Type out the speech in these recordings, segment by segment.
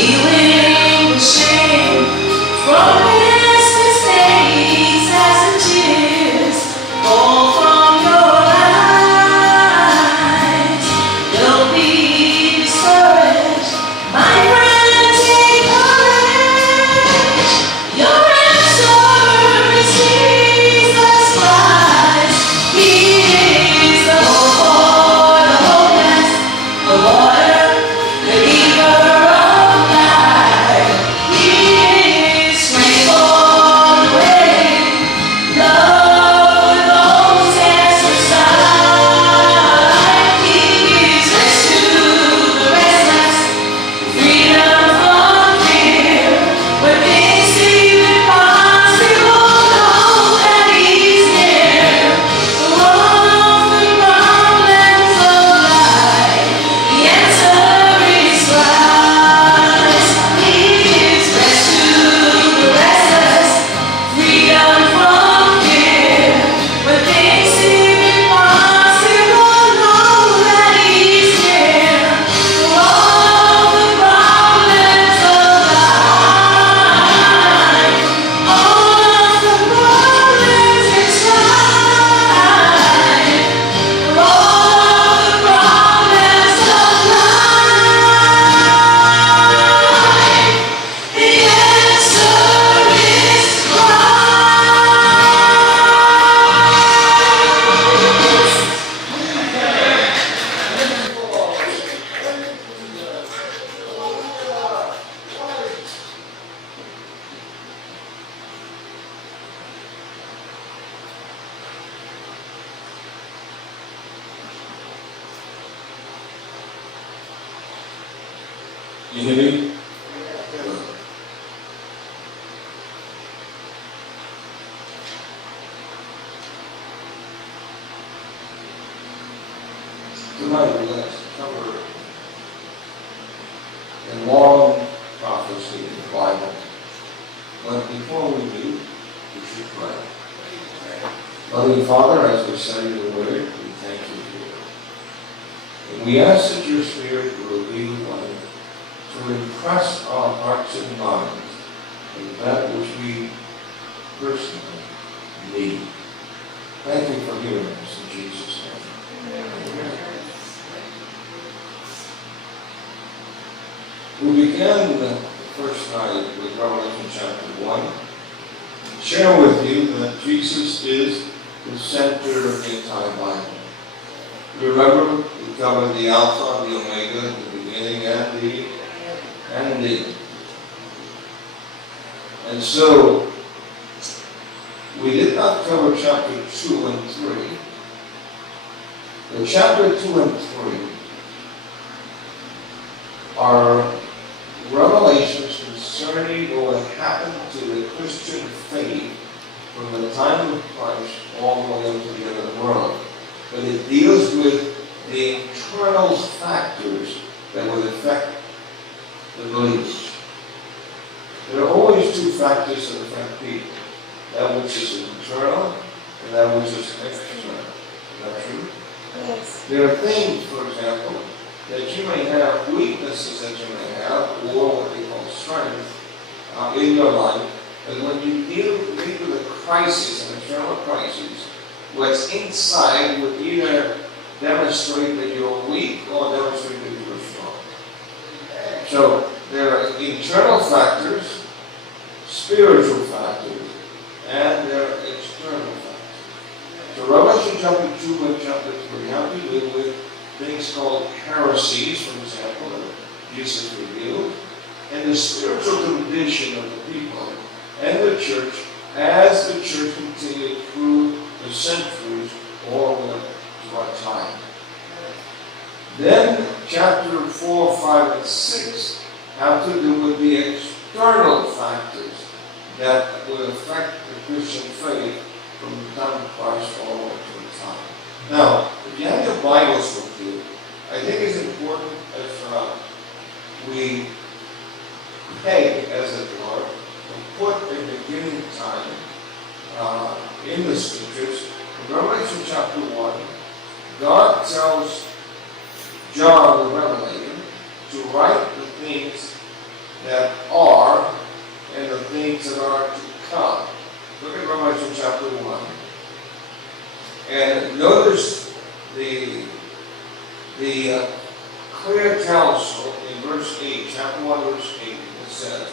Healing the shame from past mistakes as the tears fall from your eyes. Don't be discouraged, my friend, take courage. Your answer is Jesus Christ. He is the hope for the hopeless, the water, the giver of life. He is strength for the way, love with all tests aside. He gives rest to the restless, freedom from fear. When things seem impossible, know that He's near. For all the problems of life, the answer is Christ. He gives rest to the restless, freedom from fear. When things seem impossible, know that He's near. For all the problems of life, all of the problems inside, for all of the problems of life, the answer is Christ. You hear me? Tonight we're going to cover a long prophecy in the Bible. But before we do, we should pray. Loving Father, as we study the Word, we thank you for it. And we ask that your Spirit will be one to impress our hearts and minds with that which we personally need. Thank you for hearing us in Jesus' name. Amen. We began the first night with Revelation chapter 1. Share with you that Jesus is the center of the entire Bible. Remember, we covered the Alpha, the Omega, the beginning and the end. And so, we did not cover chapter 2 and 3. But chapter 2 and 3 are revelations concerning what happened to the Christian faith from the time of Christ all the way up to the end of the world. But it deals with the internal factors that would affect the believers. There are always two factors that affect people. That which is internal and that which is external. Is that true? Yes. There are things, for example, that you may have, weaknesses that you may have, or what they call strength in your life. But when you deal with a crisis, an internal crisis, what's inside would either demonstrate that you're weak or demonstrate that you're strong. So there are internal factors, spiritual factors, and there are external factors. So Revelation chapter 2 and chapter 3 have to do with things called heresies, for example, that Jesus revealed, and the spiritual condition of the people and the church as the church continued through the centuries all the way to our time. Then chapter 4, 5, and 6 have to do with the external factors that will affect the Christian faith from the time of Christ all the way to the time. Now, if you have your Bibles with you, I think it's important if we peg, as it were, and put a beginning time in the Scriptures. In Revelation chapter 1, God tells John the Revelator to write the things that are and the things that are to come. Look at Revelation chapter 1. And notice the clear counsel in verse 8, chapter 1, verse 8. It says,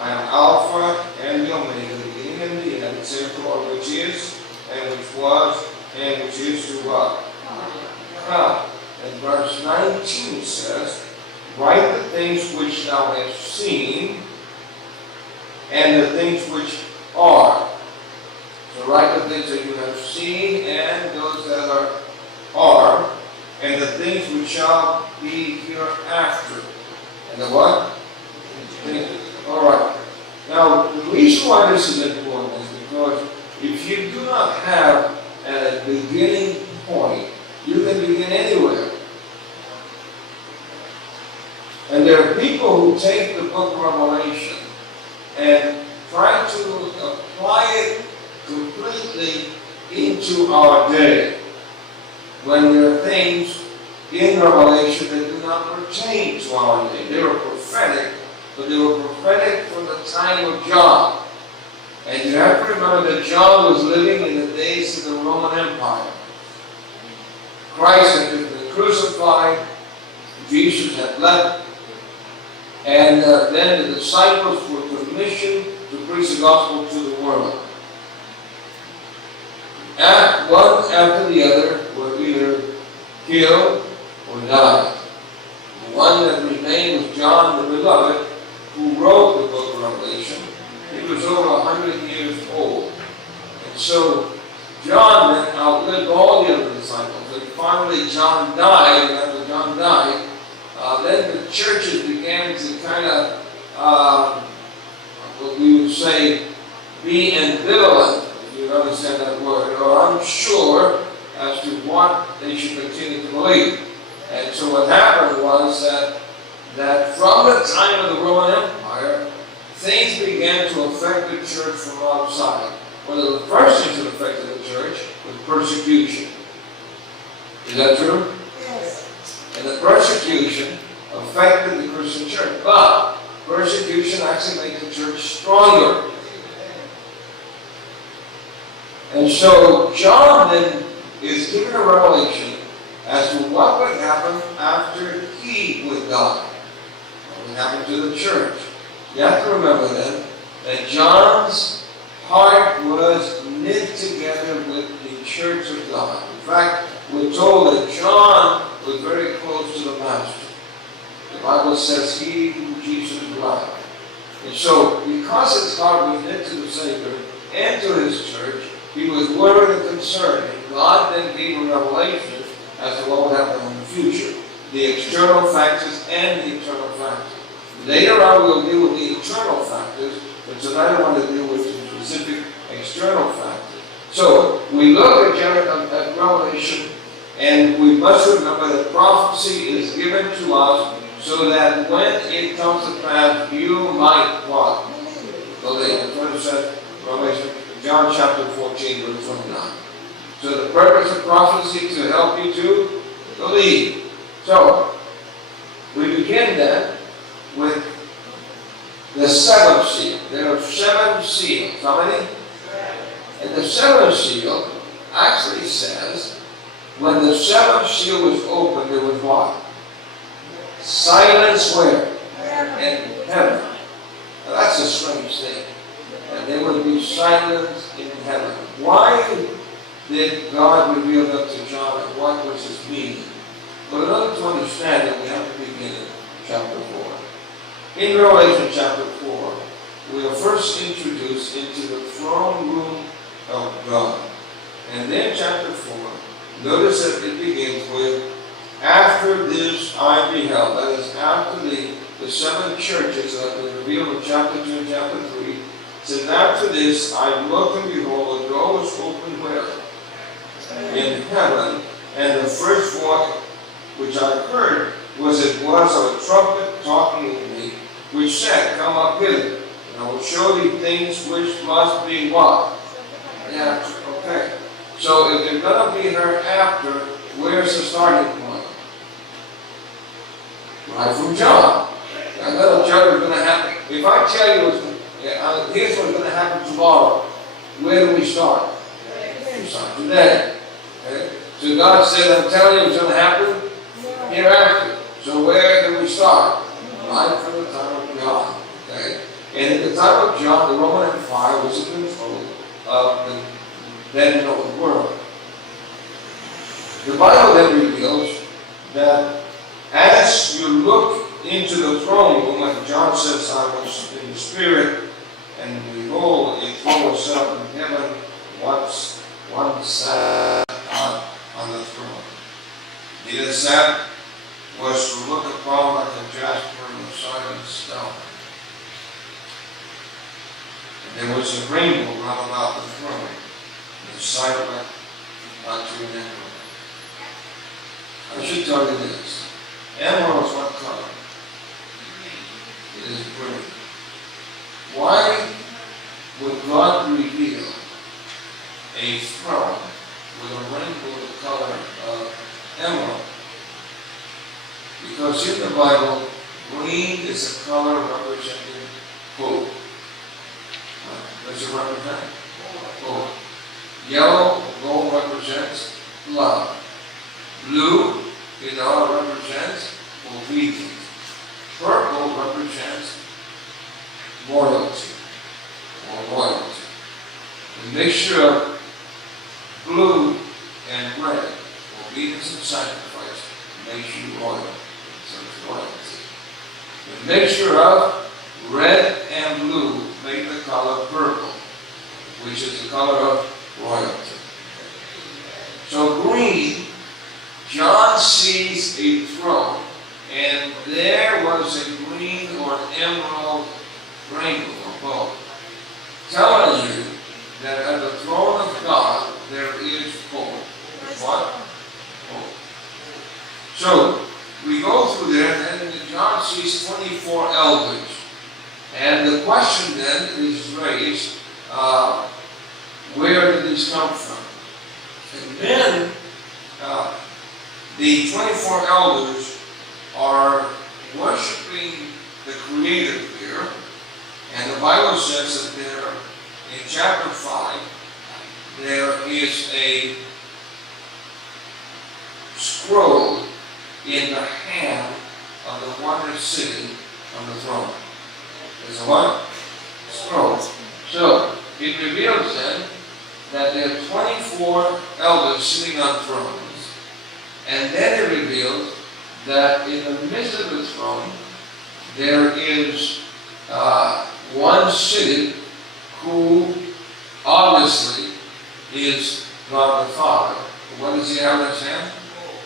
I am Alpha and the Omega, the beginning and the end, saith the Lord, which is, and which was, and which is to what? Come. And verse 19 says, write the things which thou hast seen, and the things which are. So write the things that you have seen, and those that are, and the things which shall be hereafter. And the what? All right. Now, the reason why this is important is because if you do not have a beginning point, you can begin anywhere. And there are people who take the book of Revelation and try to apply it completely into our day, when there are things in Revelation that do not pertain to our day. They were prophetic, but they were prophetic from the time of John. And you have to remember that John was living in the days of the Roman Empire. Christ had been crucified, Jesus had left, and then the disciples were commissioned to preach the gospel to the world. And one after the other were either killed or died. The one that remained was John the Beloved, who wrote the book of Revelation. He was over 100 years old. And so John then outlived all the other disciples. And finally John died, and after John died, then the churches began to kind of, what we would say, be ambivalent, if you understand that word, or unsure as to what they should continue to believe. And so what happened was that from the time of the Roman Empire, things began to affect the church from outside. One of the first things that affected the church was persecution. Is that true? Yes. And the persecution affected the Christian church. But persecution actually made the church stronger. And so John then is given a revelation as to what would happen after he would die. What would happen to the church. You have to remember then that John's heart was knit together with the church of God. In fact, we're told that John was very close to the Master. The Bible says he who Jesus loved. And so, because his heart was knit to the Savior and to his church, he was worried and concerned. And God then gave him revelation as to what would happen in the future. The external factors and the internal factors. Later on we'll deal with the internal factors, but tonight I want to deal with the specific external factors. So, we look at Revelation, and we must remember that prophecy is given to us so that when it comes to pass, you might what? Believe. That's what it says, Revelation, John chapter 14, verse 29. So the purpose of prophecy is to help you to believe. So, we begin then with the seventh seal. There are 7 seals. How many? And the 7th seal actually says, when the 7th seal was opened, there was what? Silence where? In heaven. Now that's a strange thing. And there would be silence in heaven. Why did God reveal that to John, and what was his meaning? But in order to understand it, we have to begin in chapter 4. In Revelation chapter 4, we are first introduced into the throne room of God. And then chapter 4, notice that it begins with, after this I beheld, that is after the 7 churches that have been revealed in chapter 2 and chapter 3, it says, after this I looked and behold, a door was opened where? In heaven, and the first voice which I heard was it was of a trumpet talking with me, which said, come up hither, and I will show thee things which must be what? Yeah, okay. So if they're going to be hereafter, where's the starting point? Right from John. I know John is going to if I tell you, here's what's going to happen tomorrow, where do we start? We start today. Okay? So God said, I'm telling you what's going to happen hereafter. So where do we start? Right from the time of John. Okay? And at the time of John, the Roman Empire was in control of the then known world. The Bible then reveals that as you look into the throne room, like John says, I was in the Spirit, and behold, a throne was set up in heaven, one sat on the throne. Neither sat was to look upon like a jasper and a sardine stone. And there was a rainbow round about the throne, and the sight went unto an emerald. I should tell you this. Emerald is what color? It is green. Why would God reveal a throne with a rainbow the color of emerald? Because in the Bible, green is a color representing hope. What does it represent? Hope. Yellow or gold represents love. Blue, represents obedience. Purple represents loyalty or loyalty. The mixture of blue and red, obedience and sacrifice, makes you loyal. So it's loyalty. The mixture of red and blue make the color purple, which is the color of royalty. So green, John sees a throne, and there was a green or emerald rainbow or both, telling you that at the throne of God there is hope. What? Hope. So we go through there, and then John sees 24 elders. And the question then is raised, where did this come from? And then the 24 elders are worshiping the Creator here. And the Bible says that there, in chapter 5, there is a scroll in the hand of the one that's sitting on the throne. There's a what? Scroll. So, it reveals then that there are 24 elders sitting on thrones. And then it reveals that in the midst of the throne, there is one sitting who obviously is God the Father. What does he have in his hand?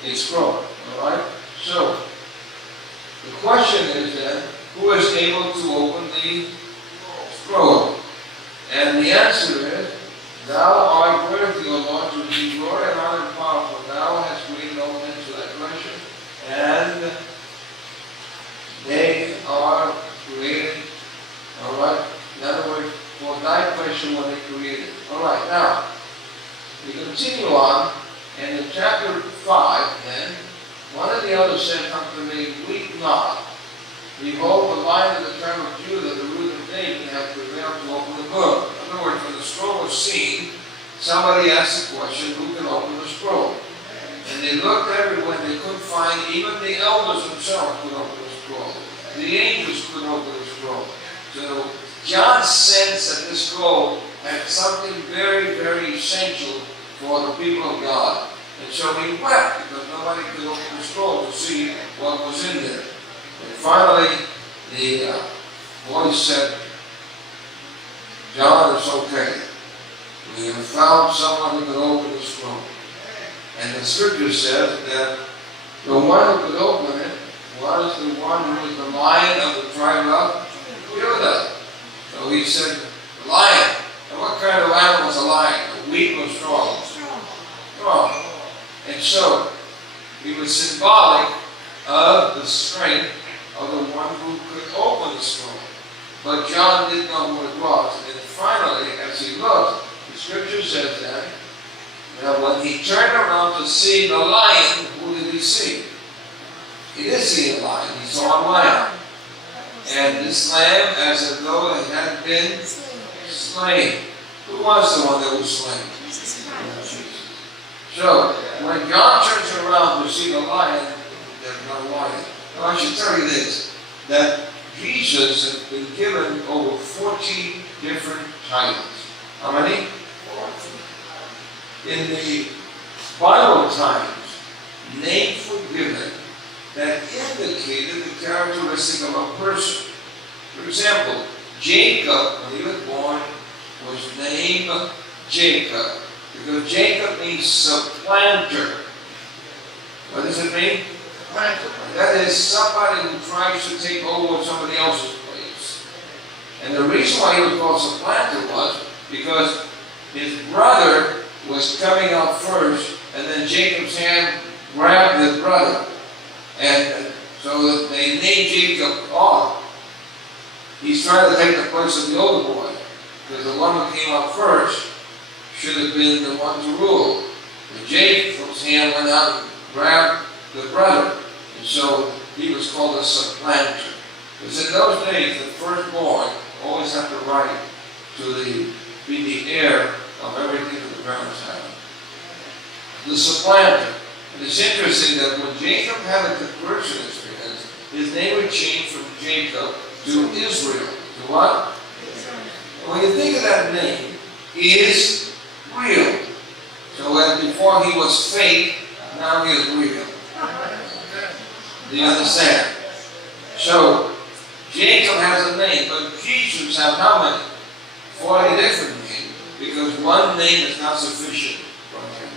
A scroll. All right? So, the question is then, who is able to open the scroll? And the answer is, Thou art worthy, O Lord, to receive glory and honor and power, for Thou hast created all men to Thy pleasure, and they are created. All right? In other words, for Thy pleasure were they created. All right. Now, we continue on, and in chapter 5, then, one of the elders said unto me, Weep not. Behold, the Lion of the tribe of Judah, the root of David, hath prevailed to open the book. In other words, when the scroll was seen, somebody asked the question, who can open the scroll? And they looked everywhere, and they couldn't find, even the elders themselves could open the scroll. The angels couldn't open the scroll. So John sensed that this scroll had something very, very essential for the people of God. And so he wept, because nobody could open the scroll to see what was in there. And finally, the voice said, John, it's okay. We have found someone who can open the scroll. And the scripture says that the one who could open it was the one who was the Lion of the tribe of Judah. So he said, Lion. And what kind of animal is a lion? Weak or strong? Strong. And so, it was symbolic of the strength of the one who could open the scroll. But John didn't know who it was. And finally, as he looked, the scripture says that when he turned around to see the lion, who did he see? He didn't see a lion, he saw a lamb. And this lamb, as though it had been slain. Who was the one that was slain? So, when God turns around to see the lion, there's no lion. Now, I should tell you this, that Jesus has been given over 40 different titles. How many? 40. In the Bible times, names were given that indicated the characteristic of a person. For example, Jacob, when he was born, was named Jacob, because Jacob means supplanter. What does it mean? Supplanter. That is somebody who tries to take over somebody else's place. And the reason why he was called supplanter was because his brother was coming out first, and then Jacob's hand grabbed his brother. And so they named Jacob off. He's trying to take the place of the older boy, because the one who came out first should have been the one to rule. But Jacob's hand went out and grabbed the brother, and so he was called a supplanter. Because in those days, the firstborn always had the right to be the heir of everything that the parents had. The supplanter. And it's interesting that when Jacob had a conversion experience, his name would change from Jacob to Israel. To what? When you think of that name, is real. So when before he was fake, now he is real. Do you understand? So Jacob has a name, but Jesus has how many? 40 different names, because one name is not sufficient for him.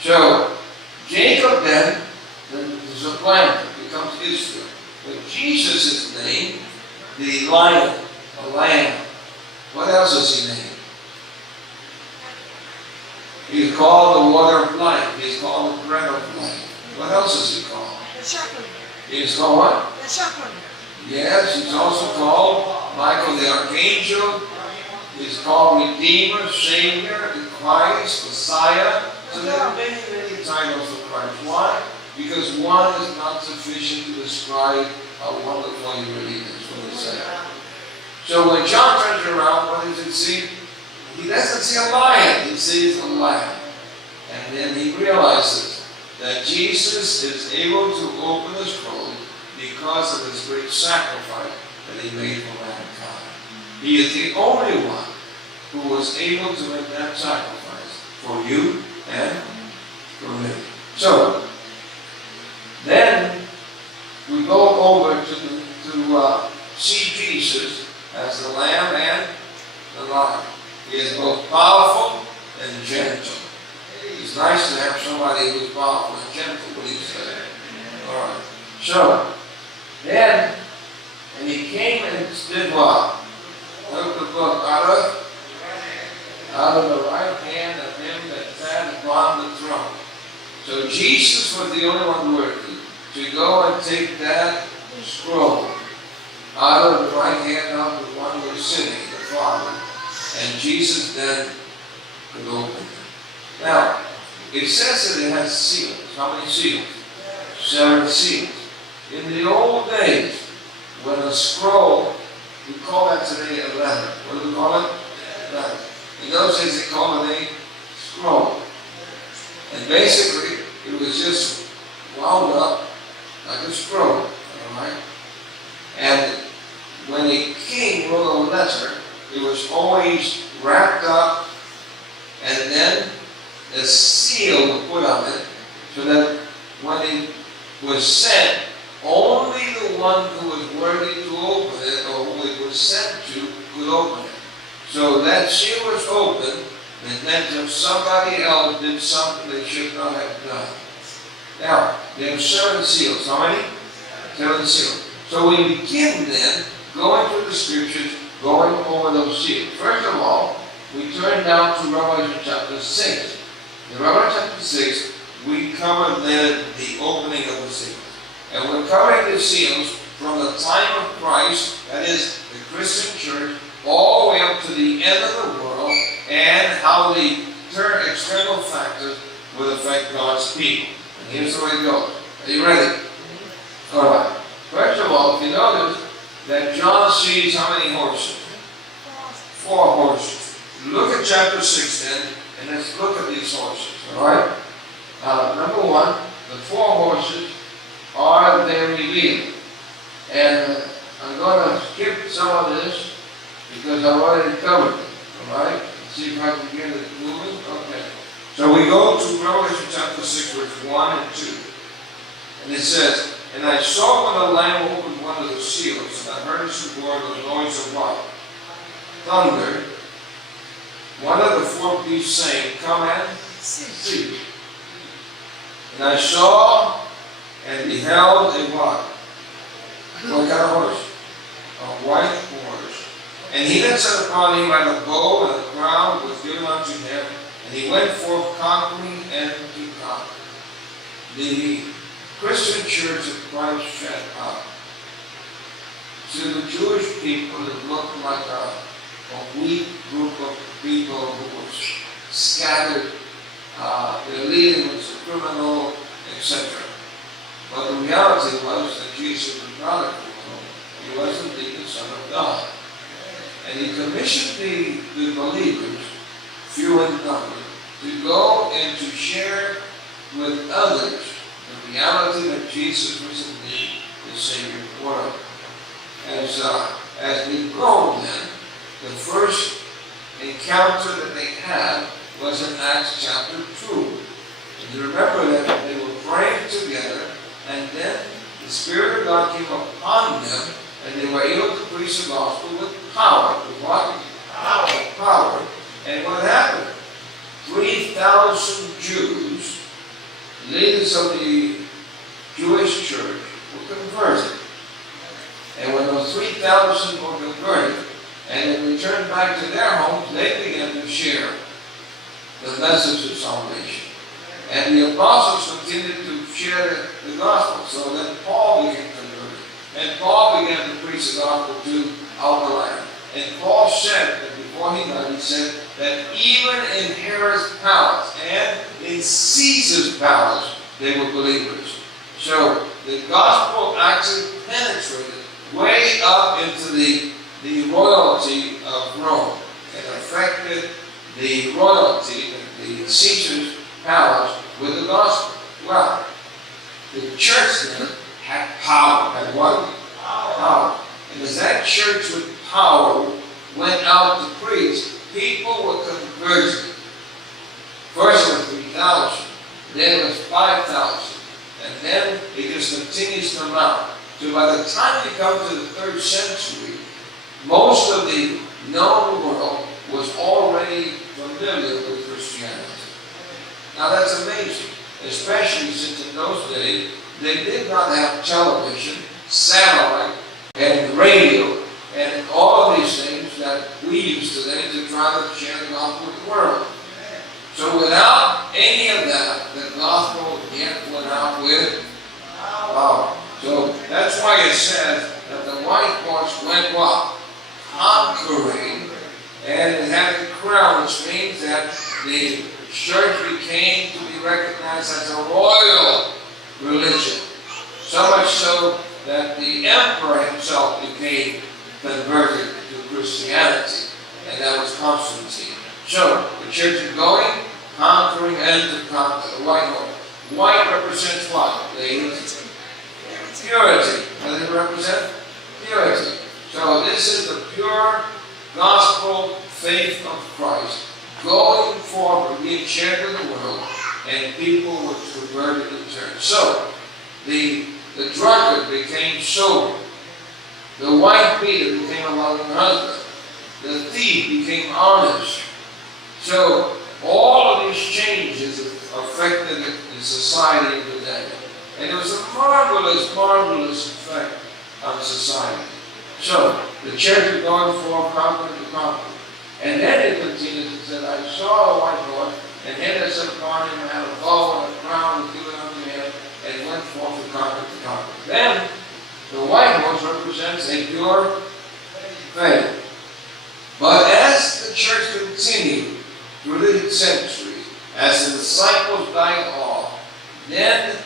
So Jacob then, the supplanter, becomes Israel. But Jesus' name, the lion, the lamb. What else is he named? He's called the water of life. He's called the bread of life. What else is he called? The shepherd. He's called what? The shepherd. Yes, he's also called Michael the Archangel. He's called Redeemer, Savior, the Christ, Messiah. So there are many, many titles of Christ. Why? Because one is not sufficient to describe how wonderful he really is. What he said. So when John turns around, what does he see? He doesn't see a lion, he sees a lamb. And then he realizes that Jesus is able to open the scroll because of his great sacrifice that he made for mankind. He is the only one who was able to make that sacrifice for you and for me. So, then we go over to see Jesus as the lamb and the lion. He is both powerful and gentle. It's nice to have somebody who's powerful and gentle, what he said. All right. So, then, and he came and did what? Took the book out of the right hand of him that sat upon the throne. So Jesus was the only one worthy to go and take that scroll out of the right hand of the one who was sitting, the Father. And Jesus then could open it. Now, it says that it has seals. How many seals? 7 seals. In the old days, when a scroll, we call that today a letter. What do we call it? Letter. In those days, they called it a scroll. And basically, it was just wound up like a scroll. All right? And when a king wrote a letter, it was always wrapped up, and then a seal was put on it, so that when it was sent, only the one who was worthy to open it, or who it was sent to, could open it. So that seal was opened, and then if somebody else did something they should not have done. Now, there are 7 seals. How many? 7 seals. So we begin then, going through the scriptures, going over those seals. First of all, we turn down to Revelation chapter 6. In Revelation chapter 6, we cover then the opening of the seals. And we're covering the seals from the time of Christ, that is the Christian church, all the way up to the end of the world, and how the external factors will affect God's people. And here's the way it goes. Are you ready? All right. First of all, if you notice, sees how many horses? 4 horses. Look at chapter 6 then, and let's look at these horses. Alright? Number 1, the 4 horses are there revealed. And I'm going to skip some of this because I've already covered it. Alright? See if I can get it moving. Okay. So we go to Revelation chapter 6, verse 1 and 2. And it says, "And I saw when the Lamb opened one of the seals, and I heard as it were the noise of what? Thunder. One of the 4 beasts saying, Come and see. And I saw and beheld a what? What kind of horse? A white horse. And he that sat upon him had a bow, and a crown was given unto him, and he went forth conquering and to conquer." The Christian church of Christ set up to the Jewish people it looked like a weak group of people who were scattered. Their leader was a criminal, etc. But the reality was that Jesus was not a criminal. He was indeed the Son of God. And he commissioned the believers, few in number, to go and to share with others the reality that Jesus was indeed the Savior of the world. As we go then, the first encounter that they had was in Acts chapter 2. And you remember that they were praying together, and then the Spirit of God came upon them, and they were able to preach the gospel with power. With what? Power. And what happened? 3,000 Jews, leaders of the Jewish church, were converted. And when those 3,000 were converted, and they returned back to their homes, they began to share the message of salvation. And the apostles continued to share the gospel. So then Paul became converted. And Paul began to preach the gospel to all the land. And Paul said that before he died, he said that even in Herod's palace and in Caesar's palace, they were believers. So the gospel actually penetrated way up into the royalty of Rome and affected the royalty, the Caesar's palace, with the gospel. Well, the church then had power. Had what? Power. And as that church with power went out to preach, people were converted. First it was 3,000, then it was 5,000, and then it just continues to mount. So by the time you come to the 3rd century, most of the known world was already familiar with Christianity. Now that's amazing, especially since in those days they did not have television, satellite, and radio, and all of these things that we use today to try to share the gospel with the world. So without any of that, the gospel yet went out with power. So that's why it says that the white horse went what? Conquering, and it had a crown, which means that the church became to be recognized as a royal religion. So much so that the emperor himself became converted to Christianity, and that was Constantine. So the church is going, conquering, and to conquer. The white horse. White represents what? Purity. What does it represent? Purity. So this is the pure gospel faith of Christ going forward, being shared with the world, and people were converted in turn. So the drunkard became sober. The wife beater became a loving husband. The thief became honest. So all of these changes affected the society of the day. And it was a marvelous, marvelous effect on society. So the church is going forward, conquering to conquer. And then it continues and said, I saw a white horse, and him that sat upon him had a bow and a crown was given unto him, and went forth to conquer to conquer. Then the white horse represents a pure faith. But as the church continued through the centuries, as the disciples died off, then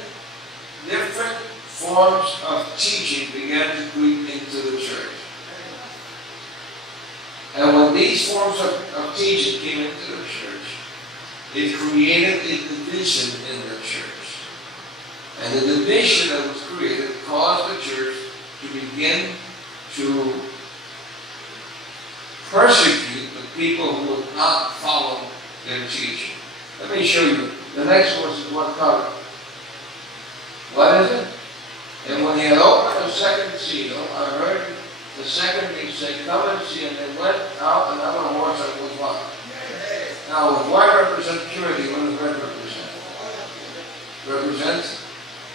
different forms of teaching began to creep into the church. these forms of teaching came into the church, it created a division in the church. And the division that was created caused the church to begin to persecute the people who would not follow their teaching. Let me show you. The next one is what color? What is it? And when he had opened the second seal, I heard the second beast say, "Come and see." And they went out another horse that was what? Now, white represents purity. What does red represent? Represents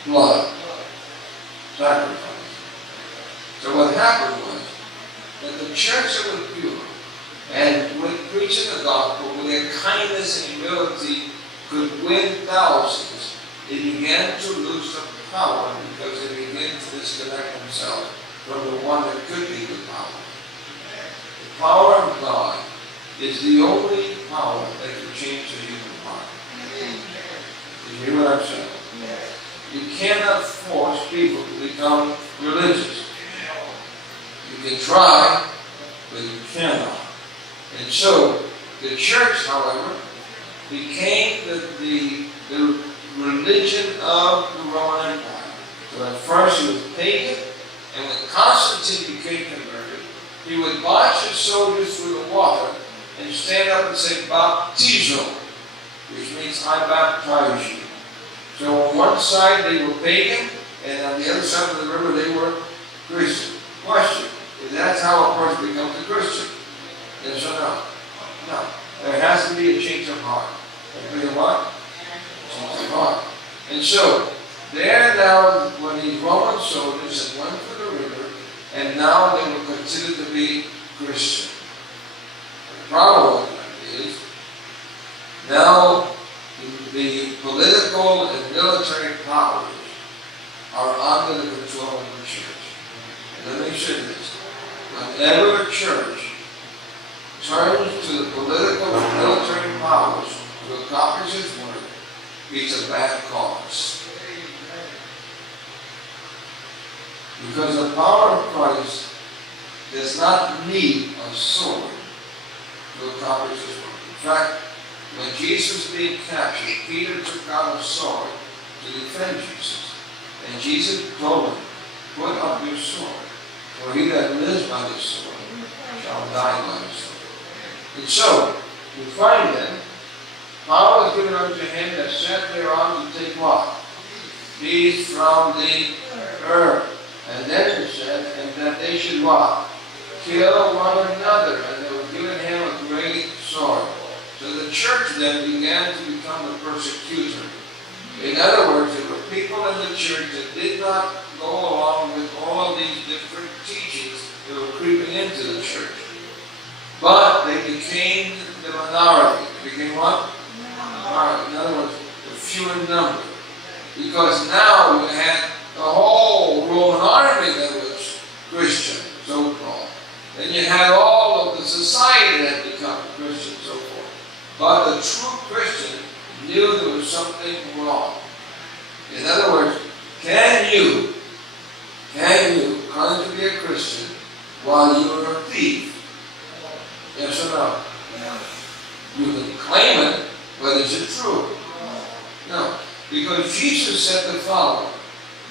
blood. Sacrifice. So what happened was that the church that was pure and with preaching the gospel with their kindness and humility could win thousands, they began to lose the power because they began to disconnect themselves from the one that could be the power. The power of God is the only power that can change the human heart. You hear what I'm saying? You cannot force people to become religious. You can try, but you cannot. And so, the church, however, became the religion of the Roman Empire. So at first it was pagan, and when Constantine became converted, he would march his soldiers through the water and stand up and say, "Baptizo," which means "I baptize you." So on one side they were pagan, and on the other side of the river they were Christian. Question: if that's how a person becomes a Christian? Yes or no? No. There has to be a change of heart. Agree on what? Change of heart. And so, there now, when these Roman soldiers had went through the river, and now they were considered to be Christian. The problem with that is, now the political and military powers are under the control of the church. And let me say this. Whenever a church turns to the political and military powers to accomplish its work, it's a bad cause. Because the power of Christ does not need a sword to accomplish his work. In fact, when Jesus was being captured, Peter took out a sword to defend Jesus. And Jesus told him, "Put up your sword, for he that lives by the sword shall die by the sword." And so, you find then, power is given unto him that set thereon to take what? Beasts from the earth. And then it says, and that they should what? Kill one another. And they were given him a great sword. So the church then began to become the persecutor. In other words, there were people in the church that did not go along with all of these different teachings that were creeping into the church. But they became the minority. They became what? Minority. In other words, the few in number. Because now you had the whole Roman army that was Christian, so-called. Then you had all of the society that had become Christian, so forth. But the true Christian knew there was something wrong. In other words, can you claim to be a Christian while you are a thief? Yes or no? No. You can claim it, but is it true? No. Because Jesus said the following,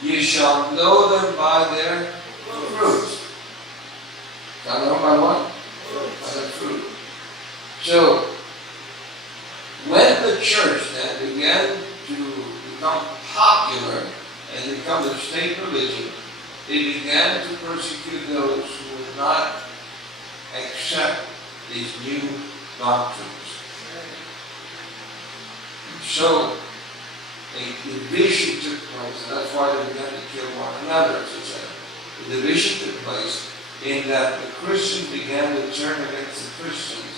"You shall know them by their fruits." Shall know by what? By their fruit. So, when the church then began to become popular and become the state religion, it began to persecute those who would not accept these new doctrines. And so, a division took place, and that's why they began to kill one another, as it said. The division took place in that the Christians began to turn against the Christians,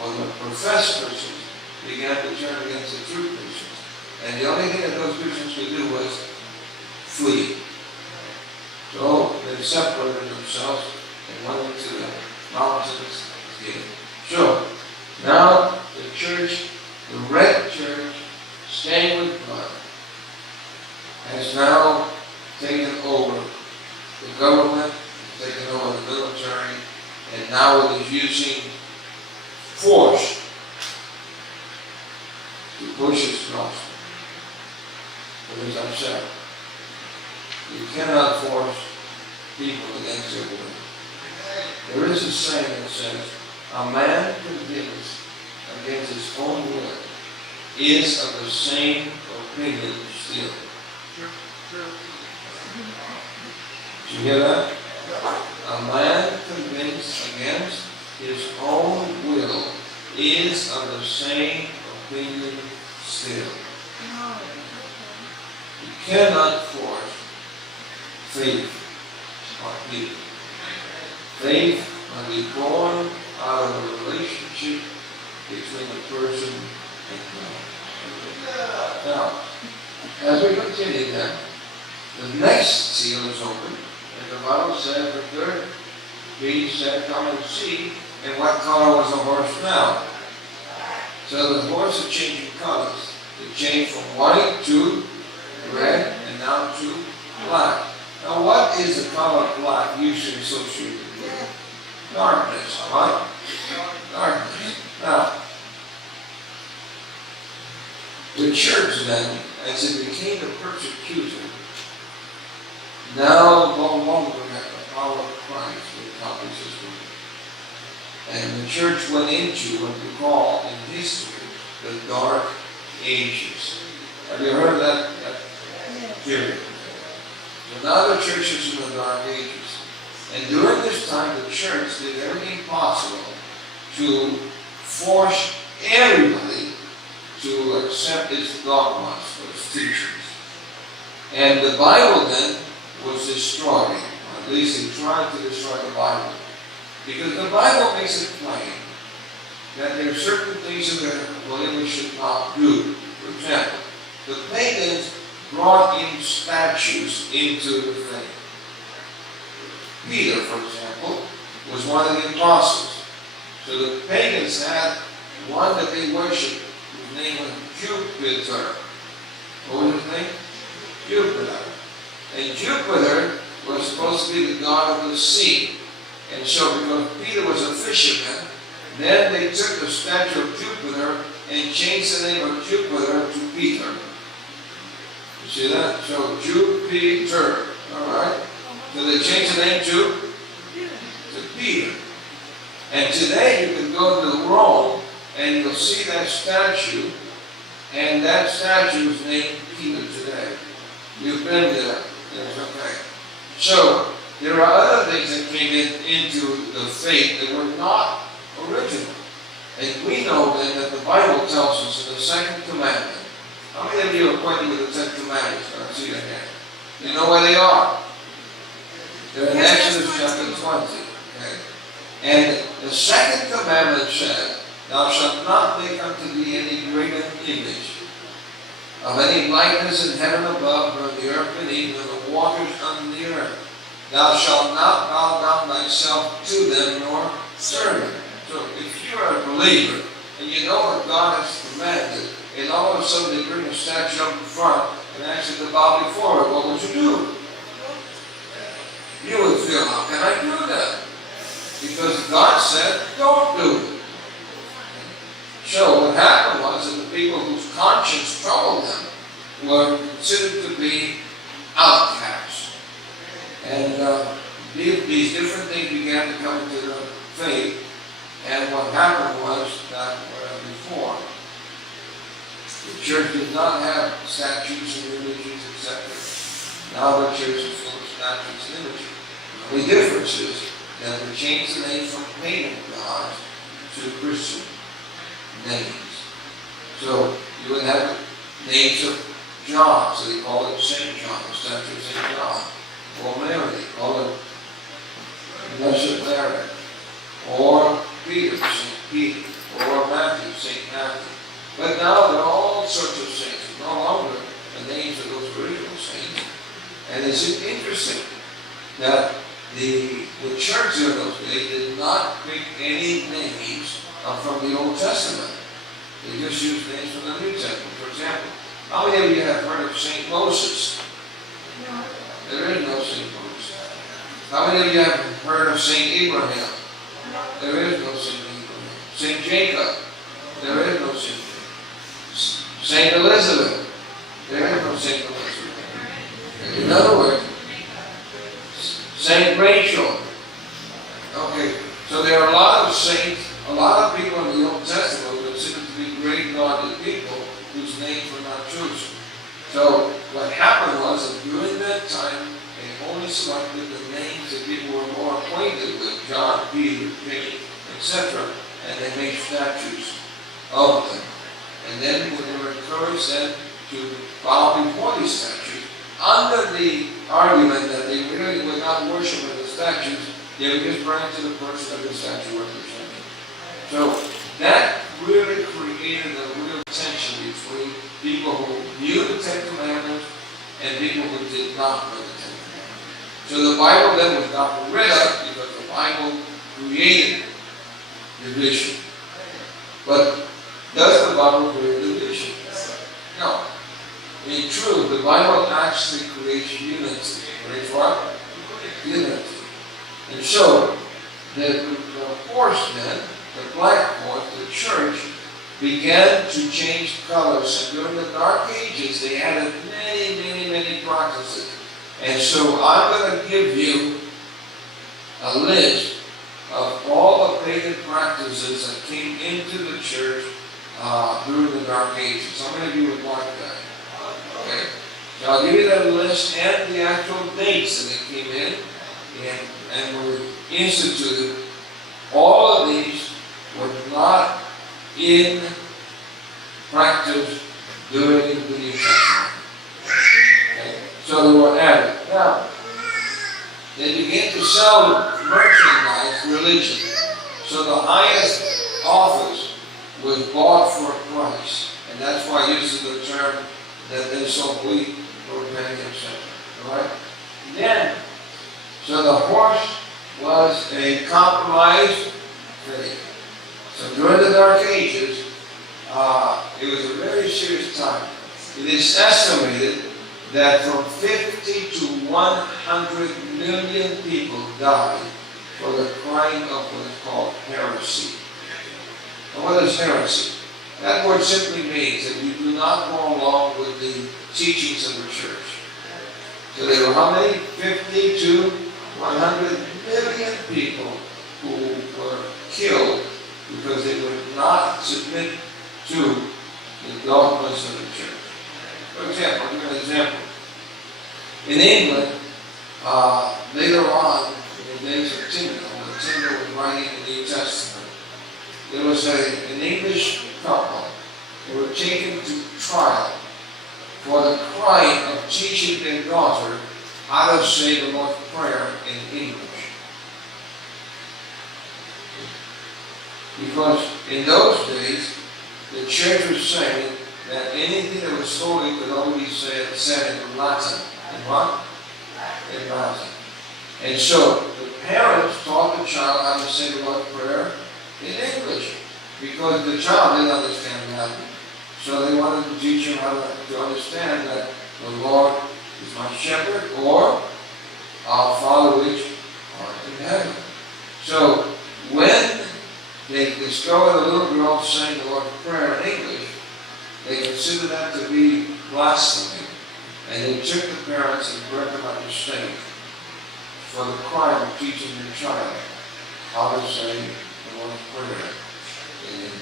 or the professed Christians began to turn against the true Christians. And the only thing that those Christians could do was flee. So they separated themselves and went into the mountains. So now the church, the red church, stained with blood, has now taken over the government, taken over the military, and now it is using forced to push his gospel. But as I said, you cannot force people against their will. There is a saying that says, a man convinced against his own will is of the same opinion still. Did you hear that? A man convinced against his own will is of the same opinion still. You cannot force faith on people. Faith must be born out of a relationship between a person and God. Now, as we continue then, the next seal is open, and the Bible says the third beast said, come and see. And what color was the horse now? So the horse is changing colors. It changed from white to red and now to black. Now what is the color black usually associated with? Darkness, right? Darkness. Now, the church then, as it became the persecutor, now no longer had the power of Christ to accomplish his work. And the church went into what we call in history the Dark Ages. Have you heard of that period? So now the church is in the Dark Ages. And during this time, the church did everything possible to force everybody to accept its dogmas or its teachings. And the Bible then was destroyed. Or at least they tried to destroy the Bible. Because the Bible makes it plain that there are certain things that the believers should not do. For example, the pagans brought in statues into the faith. Peter, for example, was one of the apostles. So the pagans had one that they worshipped. His name was Jupiter. What was his name? Jupiter. And Jupiter was supposed to be the god of the sea. And so because Peter was a fisherman, then they took the statue of Jupiter and changed the name of Jupiter to Peter. You see that? So Jupiter. Alright? So they changed the name to Peter. And today you can go to Rome and you'll see that statue, and that statue is named Peter today. You've been there. It's okay. So there are other things that came into the faith that were not original. And we know then that the Bible tells us in the second commandment. How many of you are acquainted with the Ten Commandments? I see your hand. You know where they are? They're in Exodus chapter 20. Okay? And the second commandment said, thou shalt not make unto thee any graven image of any likeness in heaven above, nor in the earth beneath, nor the waters under the earth. Thou shalt not bow down thyself to them, nor serve them. So if you are a believer, and you know what God has commanded, and all of a sudden they bring a statue up in front and ask you to bow before it, what would you do? You would feel, how can I do that? Because God said, don't do it. So what happened was that the people whose conscience troubled them were considered to be outcasts. And these different things began to come into the faith. And what happened was that before, the church did not have statues and images, etc. Now the church is full of statues and images. The only difference is that we changed the name from pagan gods to Christian names. So you would have names of John, so they call it St. John, the statue of St. John. Or Mary, they call it Blessed Mary. Or Peter, St. Peter. Or Matthew, St. Matthew. But now there are all sorts of saints, no longer the names of those original saints. And it's interesting that the church in those days did not pick any names from the Old Testament. They just used names from the New Testament. For example, how many of you have heard of St. Moses? No. There is no St. Moses. How many of you have heard of St. Abraham? No. There is no St. Abraham. St. Jacob, there is no St. Jacob. St. Elizabeth, there is no St. Elizabeth. In other words, St. Rachel. Okay, so there are a lot of saints, a lot of people in the Old Testament who considered to be great godly people whose names were not chosen. So what happened was that during that time, they only selected the names that people were more acquainted with, John, Peter, James, etc., and they made statues of them. And then when they were encouraged then to bow before these statues, under the argument that they really were not worshiping the statues, they were just praying to the person of the statue represented. So that really created a real tension between people who knew the Ten Commandments and people who did not know the Ten Commandments. So the Bible then was gotten rid of because the Bible created division. But does the Bible create division? No. In truth, the Bible actually creates unity. Creates what? Unity. And so, the horsemen, the black horse, the church, began to change colors. And during the Dark Ages, they added many practices. And so I'm going to give you a list of all the pagan practices that came into the church during the Dark Ages. How many of you would like that? Okay. So I'll give you that list and the actual dates that they came in and were instituted. All of these were not in practice during the New Testament. Okay. So they were added. Now, they began to sell merchandise religion. So the highest office was bought for a price. And that's why I use the term that they sold wheat for a penny, etc. Alright? Then, so the horse was a compromised thing. So during the Dark Ages, it was a very serious time. It is estimated that from 50 to 100 million people died for the crime of what is called heresy. And what is heresy? That word simply means that you do not go along with the teachings of the church. So there were how many? 50 to 100 million people who were killed because they would not submit to the dogmas of the church. For example, I'll give you an example. In England, later on, in the days of Tyndale, when Tyndale was writing the New Testament, there was an English couple who were taken to trial for the crime of teaching their daughter how to say the Lord's Prayer in English. Because in those days, the church was saying that anything that was holy could only be said in Latin. In what? In Latin. And so the parents taught the child how to say the Lord's Prayer in English because the child didn't understand Latin. So they wanted to teach him how to understand that the Lord is my shepherd, or our Father which art in heaven. So when they discovered a little girl saying the Lord's Prayer in English, they considered that to be blasphemy. And they took the parents and brought them up to state for the crime of teaching their child how to say the Lord's Prayer in English.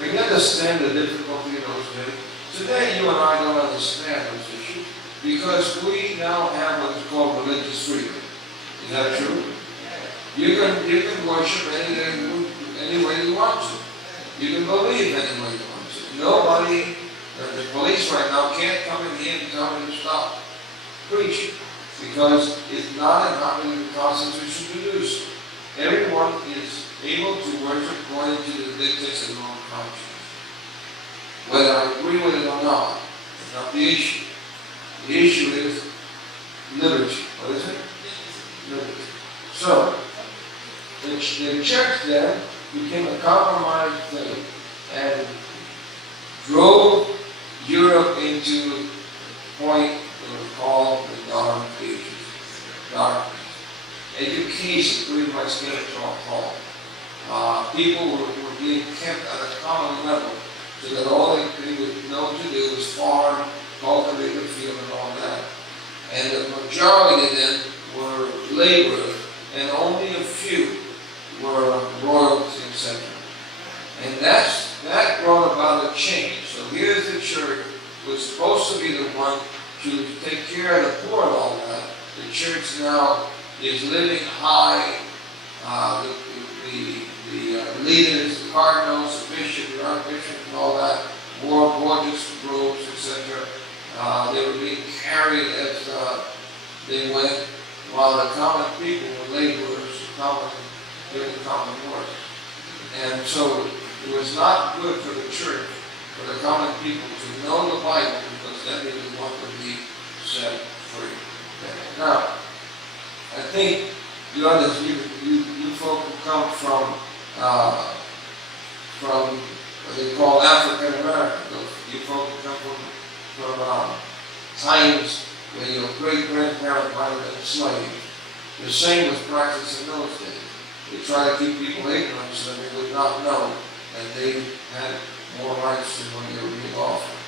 We can understand the difficulty in those days. Today, you and I don't understand those issues because we now have what is called religious freedom. Is that true? You can worship any way you want to. You can believe any way you want to. Nobody, the police right now can't come in here and tell me to stop preaching because it's not in harmony with the Constitution to do so. Everyone is able to worship according to the dictates of their own conscience. Whether I agree with it or not, it's not the issue. The issue is liberty. What is it? Liberty. So, the church then became a compromised thing and drove Europe into a point that was called the Dark Ages. Darkness. Education pretty much came to a halt. People were being kept at a common level, so that all they would know to do is farm, cultivate the field, and all that. And the majority then were laborers, and only a few were royalty, etc. And that brought about a change. So here's the church, was supposed to be the one to take care of the poor and all that. The church now is living high. The leaders, the cardinals, the bishop, the archbishop, and all that, wore gorgeous robes, etc. They were being carried as they went, while the common people were laborers, doing common work. And so it was not good for the church, for the common people to know the Bible, because then they would want to be set free. Now, I think you folks who come from what they call African American, you folks who come from times when your great-grandparents might have been enslaved. The same was practiced in those days. They try to keep people ignorant so that they would not know that they had more rights than when they were being offered.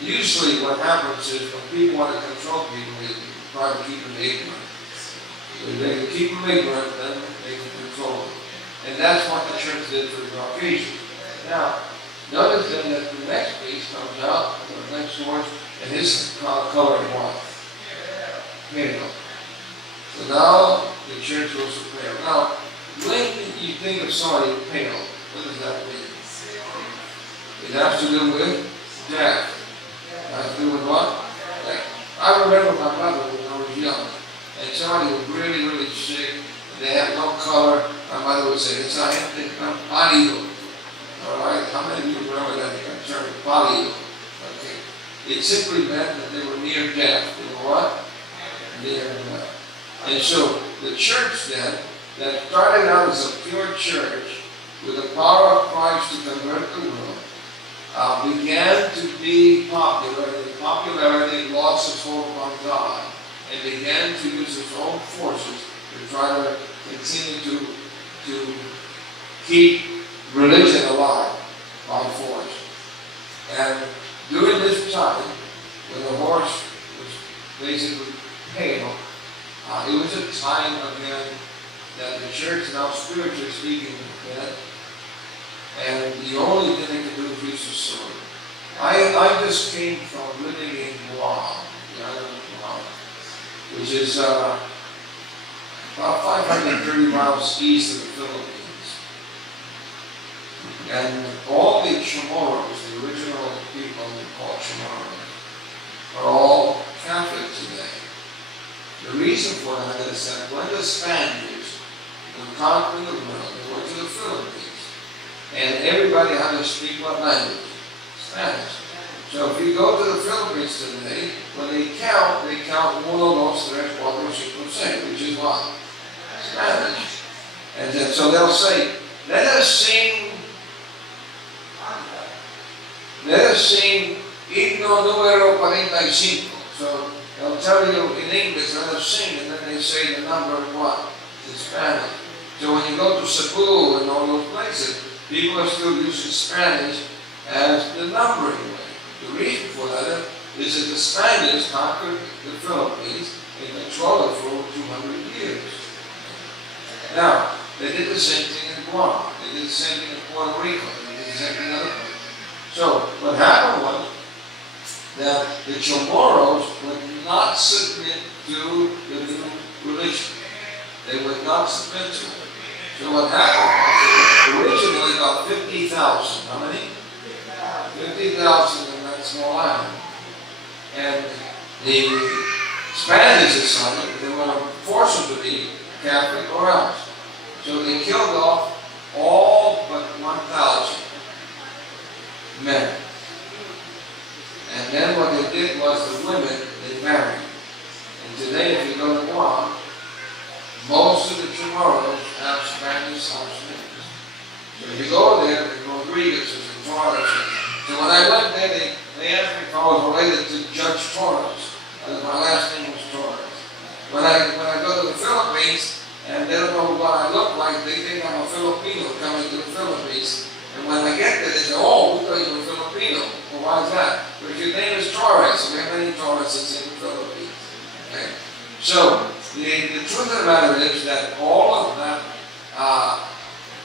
Usually what happens is when people want to control people, they try to keep them ignorant. If they can keep them ignorant, then they can control them. And that's what the church did for the Caucasians. Now, notice then that the next piece comes out, the next one, and his color is what? Pale. So now the church goes to pale. Now, when you think of somebody pale, what does that mean? It has to do with death. It has to do with what? Like, I remember my mother when I was young, and somebody was really, really sick, and they had no color. My mother would say, "It's a gente pálido." All right? How many of you remember that term, pálido? Okay. It simply meant that they were near death. You know what? Near death. And so the church then, that started out as a pure church with the power of Christ to convert the world, began to be popular, and popularity lost its hold on God, and began to use its own forces to try to continue to keep religion alive by force. And during this time, when the horse was basically pale, it was a time again that the church, now spiritually speaking, dead, and the only thing they can do is use the sword. I just came from living in Guam, the island of Guam, which is about 530 miles east of the Philippines. And all the Chamorros, the original people we call Chamorros, are all Catholic today. The reason for that is that when the Spaniards were conquering the world, they went to the Philippines, and everybody had to speak what language? Spanish. So if you go to the Philippines today, when they count 1, 2, 3, 4, 5, 6, which is what? Spanish. And then, so they'll say, let us sing Himno número 45. So they'll tell you in English, let us sing, and then they say the number in what? In Spanish. So when you go to Cebu and all those places, people are still using Spanish as the numbering way. The reason for that is that the Spaniards conquered the Philippines and controlled it for over 200 years. Now, they did the same thing in Guam. They did the same thing in Puerto Rico. They did the same thing in other places. So what happened was that the Chamorros would not submit to the new religion. They would not submit to it. So what happened was, originally about 50,000. How many? 50,000 in that small island. And the Spanish decided they were going to force them to be Catholic or else. So they killed off all but 1,000 men. And then what they did was the women, they married. And today, if you go to Guam, most of the Chamorros have Spanish house names. So if you go there, they go Rodriguez and Torres. So when I went there, they asked me if I was related to Judge Torres, because my last name was Torres. When I go to the Philippines, and they don't know who they think I'm a Filipino coming to the Philippines. And when I get there, they say, oh, we thought you were Filipino. Well, why is that? Because your name is Torres. We have many Torreses in the Philippines. Okay? So, the truth of the matter is that all of that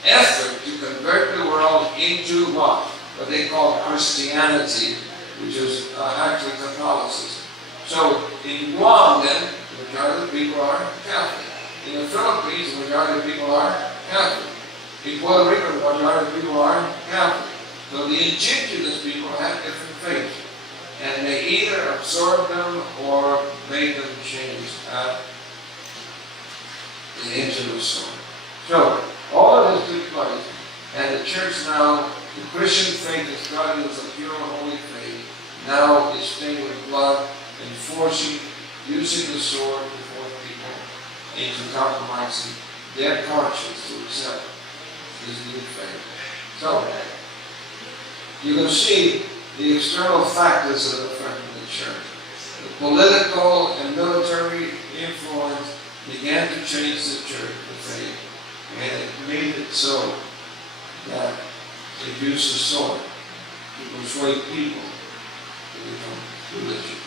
effort to convert the world into what? What they call Christianity, which is actually Catholicism. So, in Guam, then, the majority of the people are Catholic. In the Philippines, the majority of the people are Catholic. In Puerto Rico, the majority of the people are Catholic. So the indigenous people have different faiths. And they either absorb them or make them change into the soul. So, all of this took place. And the church now, the Christian faith that started as a pure and holy faith, now is stained with blood, enforcing, using the sword to force people into compromising their conscience to accept this new faith. So, you can see the external factors that affect the church. The political and military influence began to change the church, the faith, and it made it so that it used the sword to persuade people to become religious.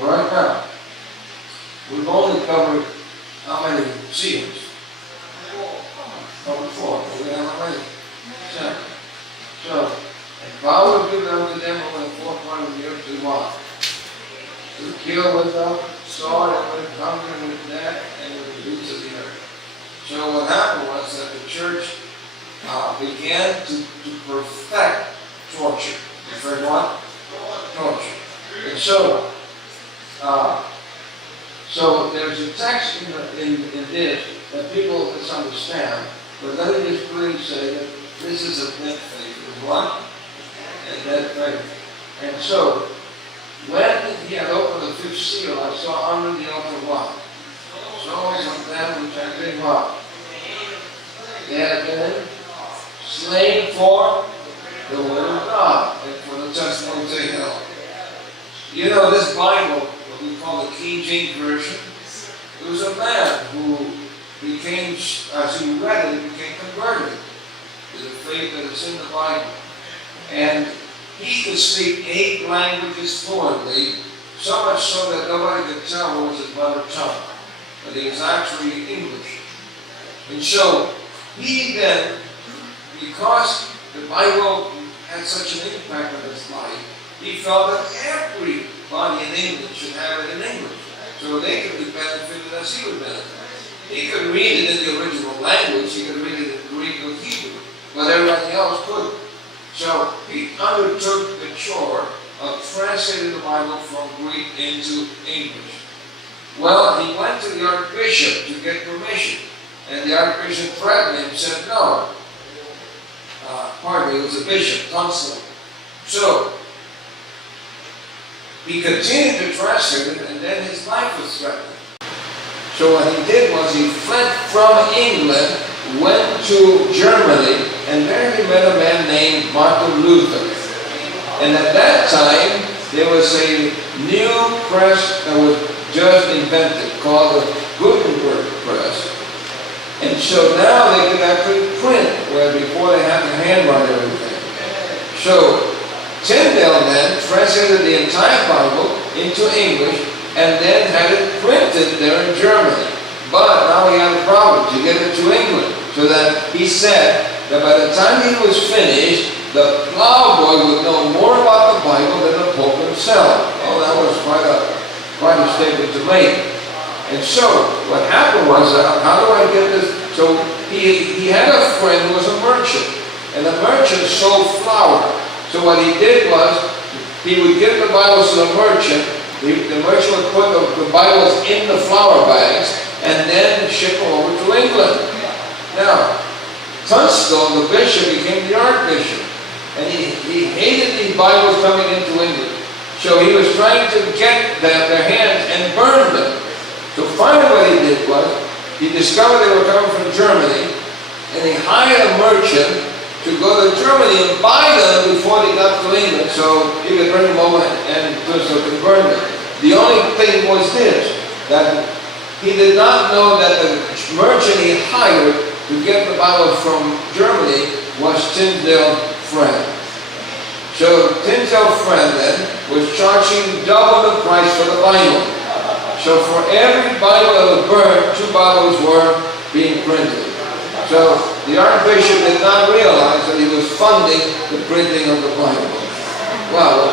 All right, now, we've only covered how many seals? Covered 4. We have how many? 7. So, if I would give unto them over the 4th part of the earth to what? To kill with the sword and with hunger and with death and with the roots of the earth. So what happened was that the church began to perfect torture. You've heard what? Torture. And so there's a text in this that people misunderstand, but let me just clearly say that this is a dead faith. What? A dead faith. And so, when he had opened the 5th seal, I saw under the altar what? Souls of them which had been what? They had been slain for the word of God and for the testimony they held. You know, this Bible, what we call the King James Version, it was a man who became, as he read it, he became converted to the faith that is in the Bible. And he could speak 8 languages fluently, so much so that nobody could tell what was his mother tongue. But he was actually English. And so, he then, because the Bible had such an impact on his life, he felt that everybody in England should have it in English, so they could be benefited as he would benefit. He could read it in the original language, he could read it in Greek or Hebrew, but everybody else couldn't. So he undertook the chore of translating the Bible from Greek into English. Well, he went to the Archbishop to get permission, and the Archbishop threatened him, said no. It was a bishop, consul. So, he continued to translate it, and then his life was threatened. So what he did was he fled from England, went to Germany, and there he met a man named Martin Luther. And at that time, there was a new press that was just invented called the Gutenberg press. And so now they could actually print, where before they had to handwrite everything. So Tyndale then translated the entire Bible into English and then had it printed there in Germany. But now he had a problem to get it to England. So that he said that by the time he was finished, the plowboy would know more about the Bible than the Pope himself. Oh, that was quite a statement to make. And so, what happened was, how do I get this? So, he had a friend who was a merchant, and the merchant sold flour. So what he did was, he would give the Bibles to the merchant, the merchant would put the Bibles in the flour bags, and then ship them over to England. Now, Tunstall, the bishop, became the archbishop, and he hated these Bibles coming into England. So he was trying to get their hands and burn them. So finally what he did was, he discovered they were coming from Germany, and he hired a merchant to go to Germany and buy them before they got to England, so he could bring them over and so could burn them. The only thing was this, that he did not know that the merchant he hired to to get the Bible from Germany was Tyndale Friend. So Tyndale Friend then was charging double the price for the Bible. So for every Bible that was burned, 2 Bibles were being printed. So the Archbishop did not realize that he was funding the printing of the Bible. Well,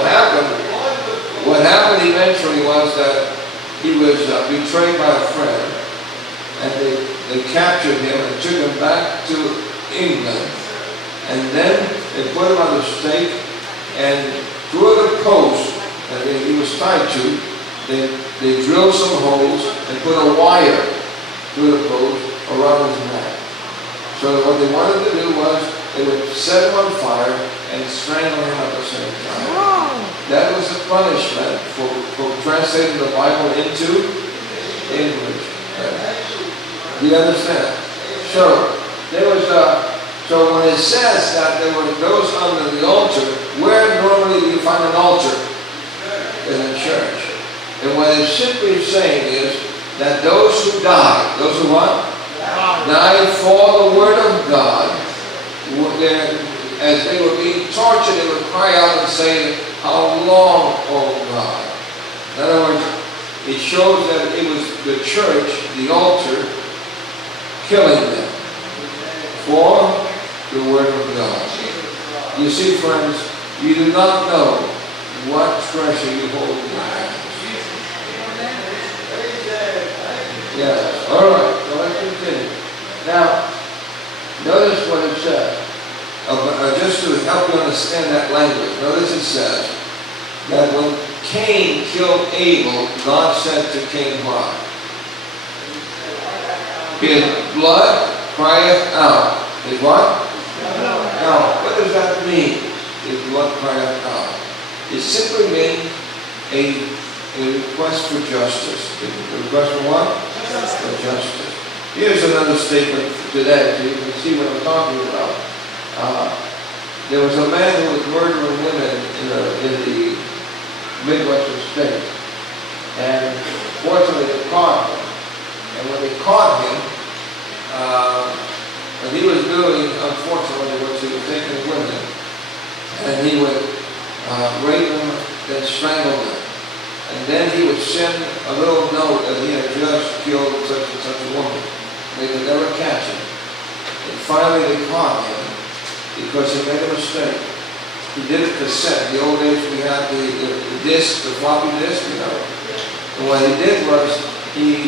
what happened eventually was that he was betrayed by a friend, and they captured him and took him back to England, and then they put him on the stake, and through the post that he was tied to, they drilled some holes and put a wire through the post around his neck. So what they wanted to do was they would set him on fire and strangle him at the same time. Wow. That was the punishment for translating the Bible into English. Do you understand? So there was so when it says that there were those under the altar, where normally do you find an altar? In a church. And what it's simply saying is that those who died, those who what? Died for the Word of God, as they were being tortured, they would cry out and say, "How long, oh God?" In other words, it shows that it was the church, the altar, killing them for the Word of God. You see, friends, you do not know what treasure you hold in your hands. Yes. All right. So let's continue. Now, notice what it says. Just to help you understand that language, notice it says that when Cain killed Abel, God said to Cain what? His blood crieth out. His what? Now, what does that mean? His blood crieth out. It simply means a request for justice. A request for what? For justice. Here's another statement today, so you can see what I'm talking about. There was a man who was murdering women in the Midwestern states, and fortunately they caught him. And when they caught him, what he was doing, unfortunately, was he was taking women, and he would rape them, then strangle them. And then he would send a little note that he had just killed such and such a woman. They could never catch him. And finally they caught him because he made a mistake. He did a cassette. In the old days we had the disc, the floppy disk, you know. And what he did was he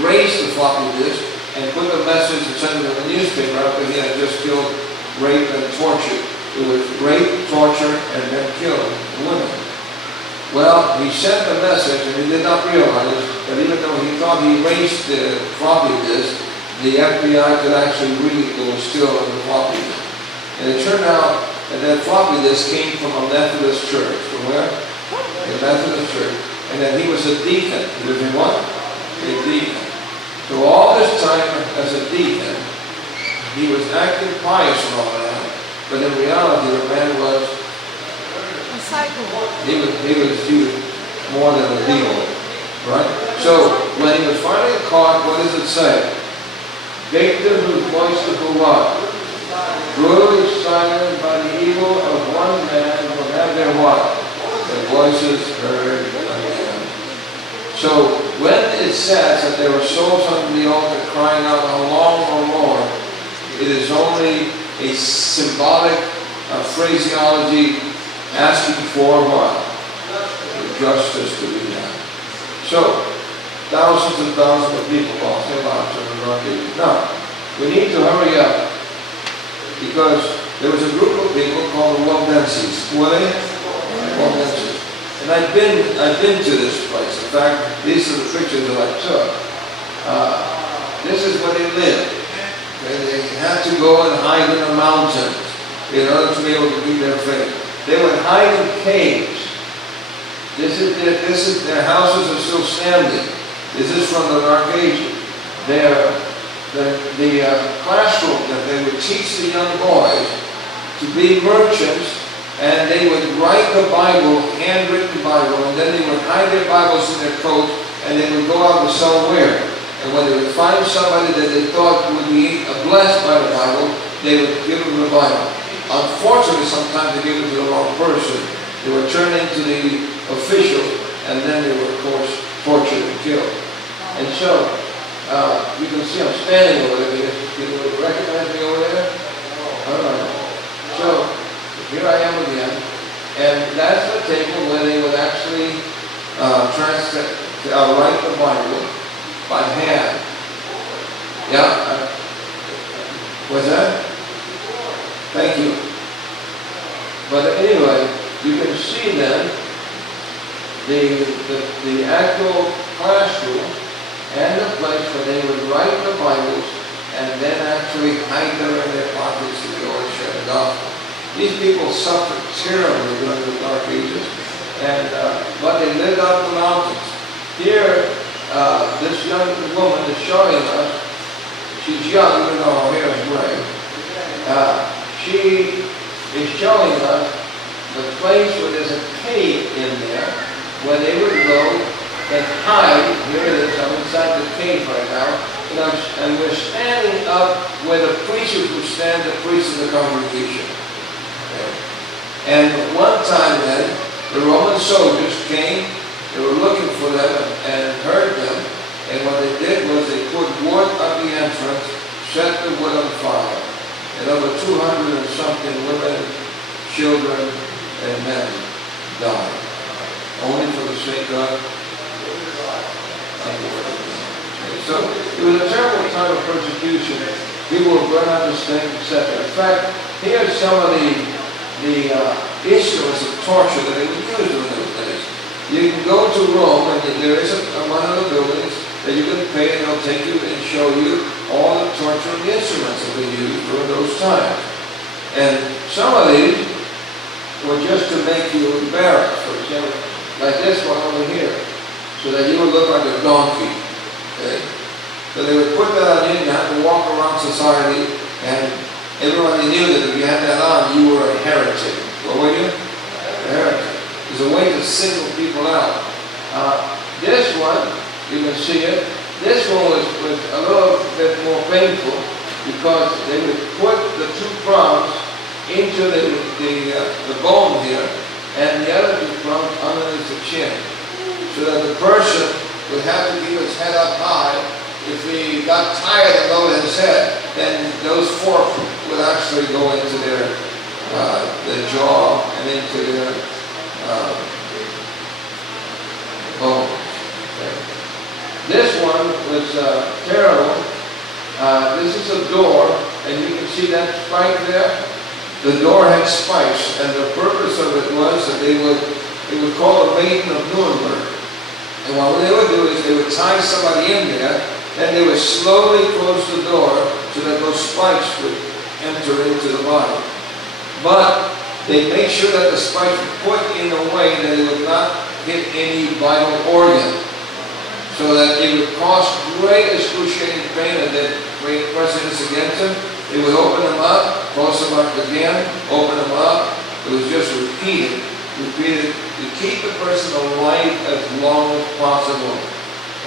erased the floppy disk and put the message and sent it to the newspaper after he had just killed, raped, and tortured. It was rape, torture, and then killed the women. Well, he sent the message, and he did not realize that even though he thought he erased the floppy disk, the FBI could actually read what was still in the floppy disk. And it turned out that floppy disk came from a Methodist church. From where? A Methodist church. And that he was a deacon. He was in what? A deacon. So all this time as a deacon, he was acting pious and all that, but in reality the man was He was more than a dealer, right? So when he was finally caught, what does it say? Victims whose voices were what? Brutally silenced by the evil of one man will have their what? Their voices heard again. So when it says that there were souls under the altar crying out, "How long, O Lord?" it is only a symbolic phraseology asking for what? Justice to be done. So, thousands and thousands of people lost their lives in the dark ages. Now, we need to hurry up because there was a group of people called the Waldenses. Who are they? Waldenses. And I've been to this place. In fact, these are the pictures that I took. This is where they lived. They had to go and hide in the mountains in order to be able to keep their faith. They would hide in caves. Their houses are still standing. This is from the Dark Ages. The classroom that they would teach the young boys to be merchants, and they would write the Bible, handwritten Bible, and then they would hide their Bibles in their coats, and they would go out and sell where? And when they would find somebody that they thought would be blessed by the Bible, they would give them the Bible. Unfortunately, sometimes they give it to the wrong person. They were turned into the official, and then they were, of course, tortured and killed. And so, you can see I'm standing over there. Can you recognize me over there? All right. So, here I am again. And that's the table where they would actually write the Bible by hand. Yeah? What's that? Thank you. But anyway, you can see then the actual classroom and the place where they would write the Bibles and then actually hide them in their pockets to go and share the gospel. These people suffered terribly during the Dark Ages, and but they lived out in the mountains. Here, this young woman is showing us, she's young even though her hair is gray. She is showing us the place where there's a cave in there where they would go and hide. Here it is, I'm inside the cave right now. And we're standing up where the preachers would stand, the priests of the congregation. Okay. And one time then, the Roman soldiers came, they were looking for them and heard them. And what they did was they put wood at the entrance, set the wood on fire. And over 200 and something women, children, and men died. Only for the sake of the word of God. So it was a terrible time of persecution. People were burned out to stake, etc. In fact, here's some of the instruments of torture that they would use in those days. You can go to Rome, and there is one of the buildings that you can pay, and they'll take you and show you all the torturing instruments that they used during those times. And some of these were just to make you embarrassed. For example, like this one over here, so that you would look like a donkey. Okay? So they would put that on you, you had to walk around society, and everybody knew that if you had that on, you were a heretic. What were you? A heretic. It was a way to single people out. This one, you can see it. This one was a little bit more painful because they would put the two prongs into the bone here, and the other two prongs underneath the chin, so that the person would have to keep his head up high. If he got tired and lowered his head, then those forks would actually go into their jaw and into their bone. Okay. This one was terrible. This is a door, and you can see that spike there. The door had spikes, and the purpose of it was that they would call the Maiden of Nuremberg. And what they would do is they would tie somebody in there, and they would slowly close the door so that those spikes would enter into the body. But they make sure that the spikes were put in a way that it would not hit any vital organ, so that it would cause great excruciating pain and then great precedence against them. They would open them up, close them up again, open them up. It was just repeated to keep the person alive as long as possible.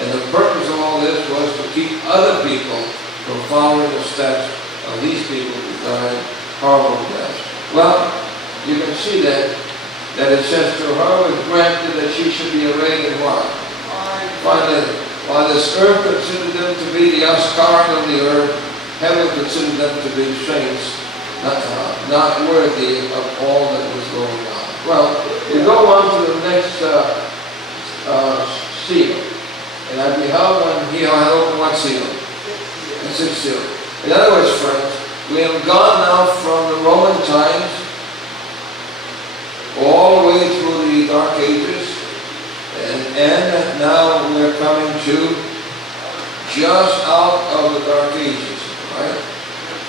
And the purpose of all this was to keep other people from following the steps of these people who died horrible deaths. Well, you can see that it says to her was granted that she should be arrayed in what? While this earth considered them to be the offspring of the earth, heaven considered them to be saints, not worthy of all that was going on. Well, we go on to the next seal. And I beheld when he had opened one seal. The sixth seal. In other words, friends, we have gone now from the Roman times all the way through the Dark Ages, and now we're coming to just out of the Dark Ages, right?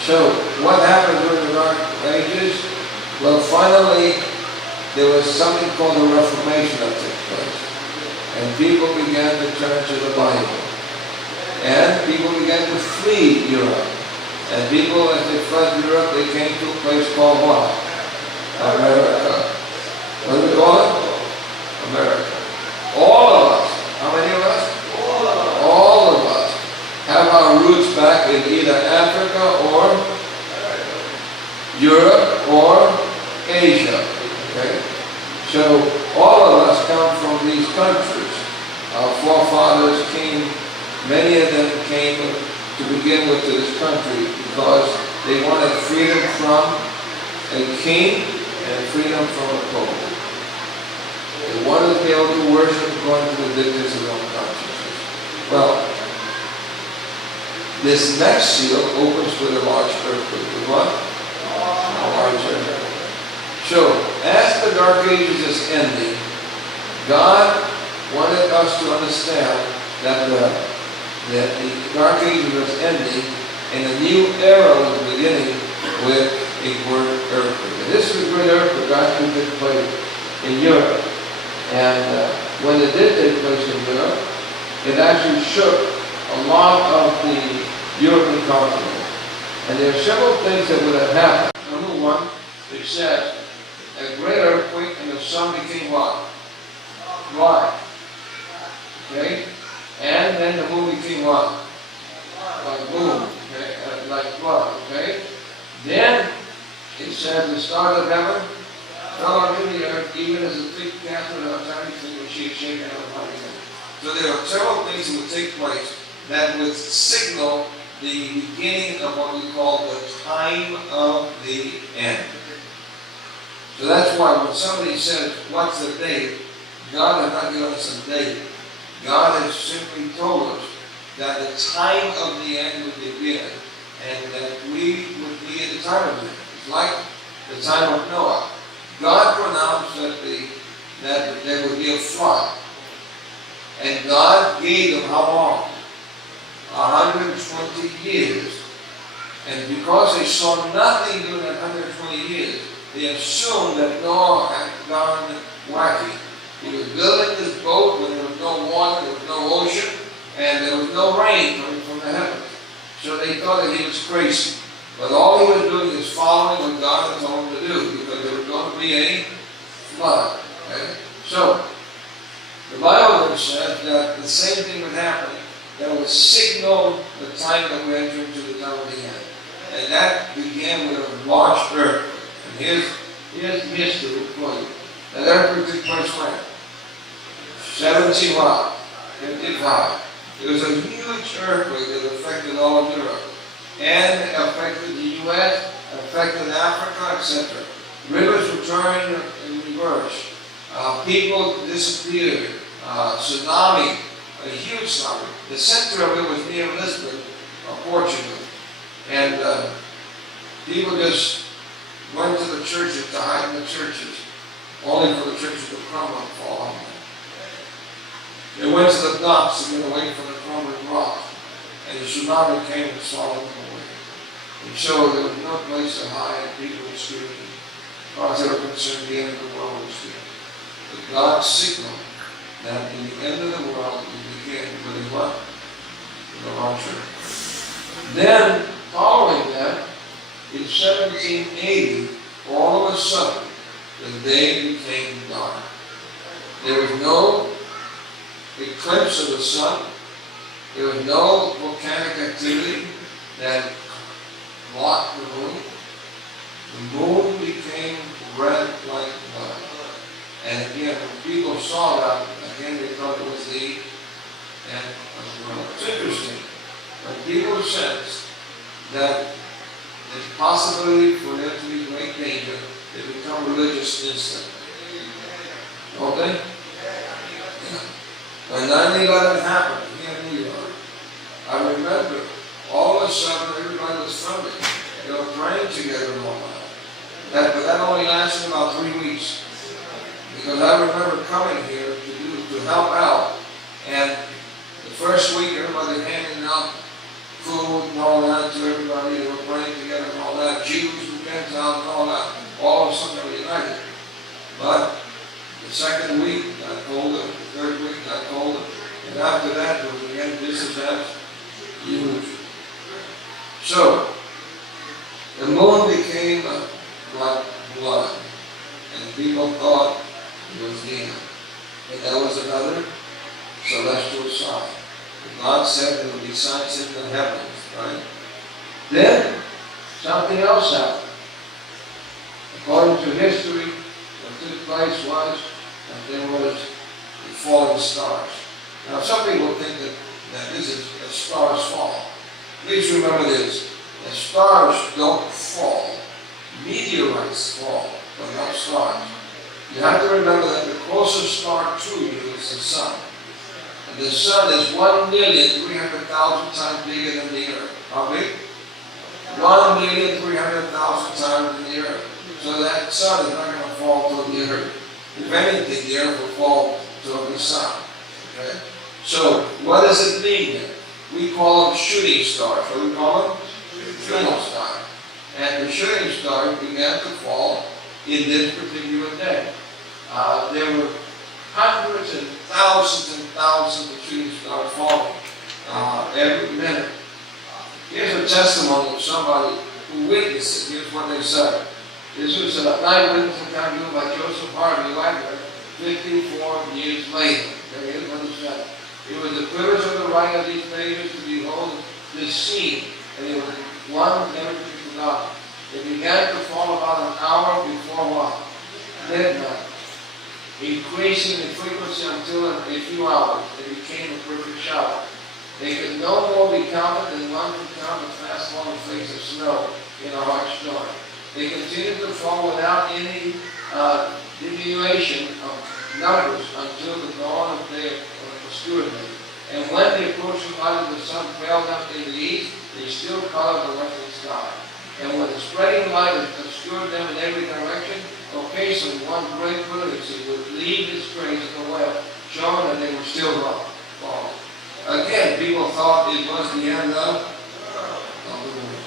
So, what happened during the Dark Ages? Well, finally, there was something called the Reformation that took place. And people began to turn to the Bible. And people began to flee Europe. And people, as they fled Europe, they came to a place called what? America. What do we call it? America. All of us. How many of us? All of us our roots back in either Africa or Europe or Asia. Okay? So all of us come from these countries. Our forefathers came, many of them came to begin with to this country because they wanted freedom from a king and freedom from a pope. They wanted to be able to worship according to the dictates of their own consciences. Well, this next seal opens with a large earthquake. With what? A large earthquake. So, as the Dark Ages is ending, God wanted us to understand that the Dark Ages was ending and a new era was beginning with a great earthquake. And this is a great earthquake that actually took place in Europe. And when it did take place in Europe, it actually shook a lot of the European continent. And there are several things that would have happened. Number one, it says, a great earthquake and the sun became what? Black. Okay? And then the moon became what? Like moon. Okay? Like blood. Okay? Then it says the stars of heaven fell on the earth, even as a thick castle of everything which she had shaken out of everything. So there are several things that would take place that would signal the beginning of what we call the time of the end. So that's why when somebody says, what's the date? God has not given us a date. God has simply told us that the time of the end would begin and that we would be at the time of the end. It's like the time of Noah. God pronounced that there would be a flood. And God gave them how long? 120 years. And because they saw nothing during that 120 years, they assumed that Noah had gone wacky. He was building this boat when there was no water, there was no ocean, and there was no rain coming from the heavens. So they thought that he was crazy. But all he was doing is following what God had told him to do, because there was going to be a flood. Okay? So, the Bible then says that the same thing would happen, that would signal the time that we enter into the time of the end. And that began with a large earthquake. And here's the history for you. That earthquake took place when? 1755. It was a huge earthquake that affected all of Europe. And affected the U.S., affected Africa, etc. Rivers were turned in reverse. People disappeared. Tsunami, a huge tsunami. The center of it was near Lisbon, Portugal. And people just went to the churches to hide in the churches, only for the churches to crumble and fall on them. They went to the docks to get away from the crumbling rock, and the tsunami came and swallowed them away. And so there was no place to hide, and people were screaming. As far as they were concerned, the end of the world was here. But God signaled that in the end of the world would begin with a what? With a launcher. Then, following that, in 1780, all of a sudden, the day became dark. There was no eclipse of the sun. There was no volcanic activity that blocked the moon. The moon became red like blood. And again, when people saw that, again they thought it was the end of the world. It's interesting. When people sense that there's possibility for there to be great danger, they become religious instantly. Don't they? Yeah. When 9/11 happened here in New York, I remember all of a sudden everybody was funding. They were praying together and all that. But that only lasted about 3 weeks. Because I remember coming here to help out, and the first week everybody handing out food and all that to everybody. They were praying together and all that. Jews and Gentiles and all that. All of a sudden they were united. But the second week got colder, the third week got colder, and after that it was again business as usual. So, the moon became like blood, and people thought it was the end. And that was another celestial sign. God said there would be signs in the heavens, right? Then, something else happened. According to history, what took place was that there was the falling stars. Now, some people think that this is that stars fall. Please remember this. The stars don't fall. Meteorites fall, but not stars. You have to remember that the closest star to you is the sun. And the sun is 1,300,000 times bigger than the earth. How big? 1,300,000 times than the earth. So that sun is not going to fall to the earth. If anything, the earth will fall to the sun. Okay? So, what does it mean then? We call them shooting stars. What do we call them? Shooting stars. And the shooting stars began to fall in this particular day. There were hundreds and thousands of shooting stars falling every minute. Here's a testimony of somebody who witnessed it. Here's what they said. This was an eyewitness account given by Joseph Harvey Wagner 54 years later. Okay, here's what he said. It was the privilege of the right of these neighbors to behold this scene, and it was one never to be forgotten. It began to fall about an hour before what? Midnight, increasing in frequency until in a few hours it became a perfect shower. They could no more be counted than one could count the fast falling flakes of snow in a harsh storm. They continued to fall without any diminution of numbers until the dawn of day obscured them. And when the approaching light of the sun failed them in the east, they still colored the western sky. And when the spreading light obscured them in every direction, occasionally one great brilliancy would leave its trace in the west, showing that they were still falling. Again, people thought it was the end of the world.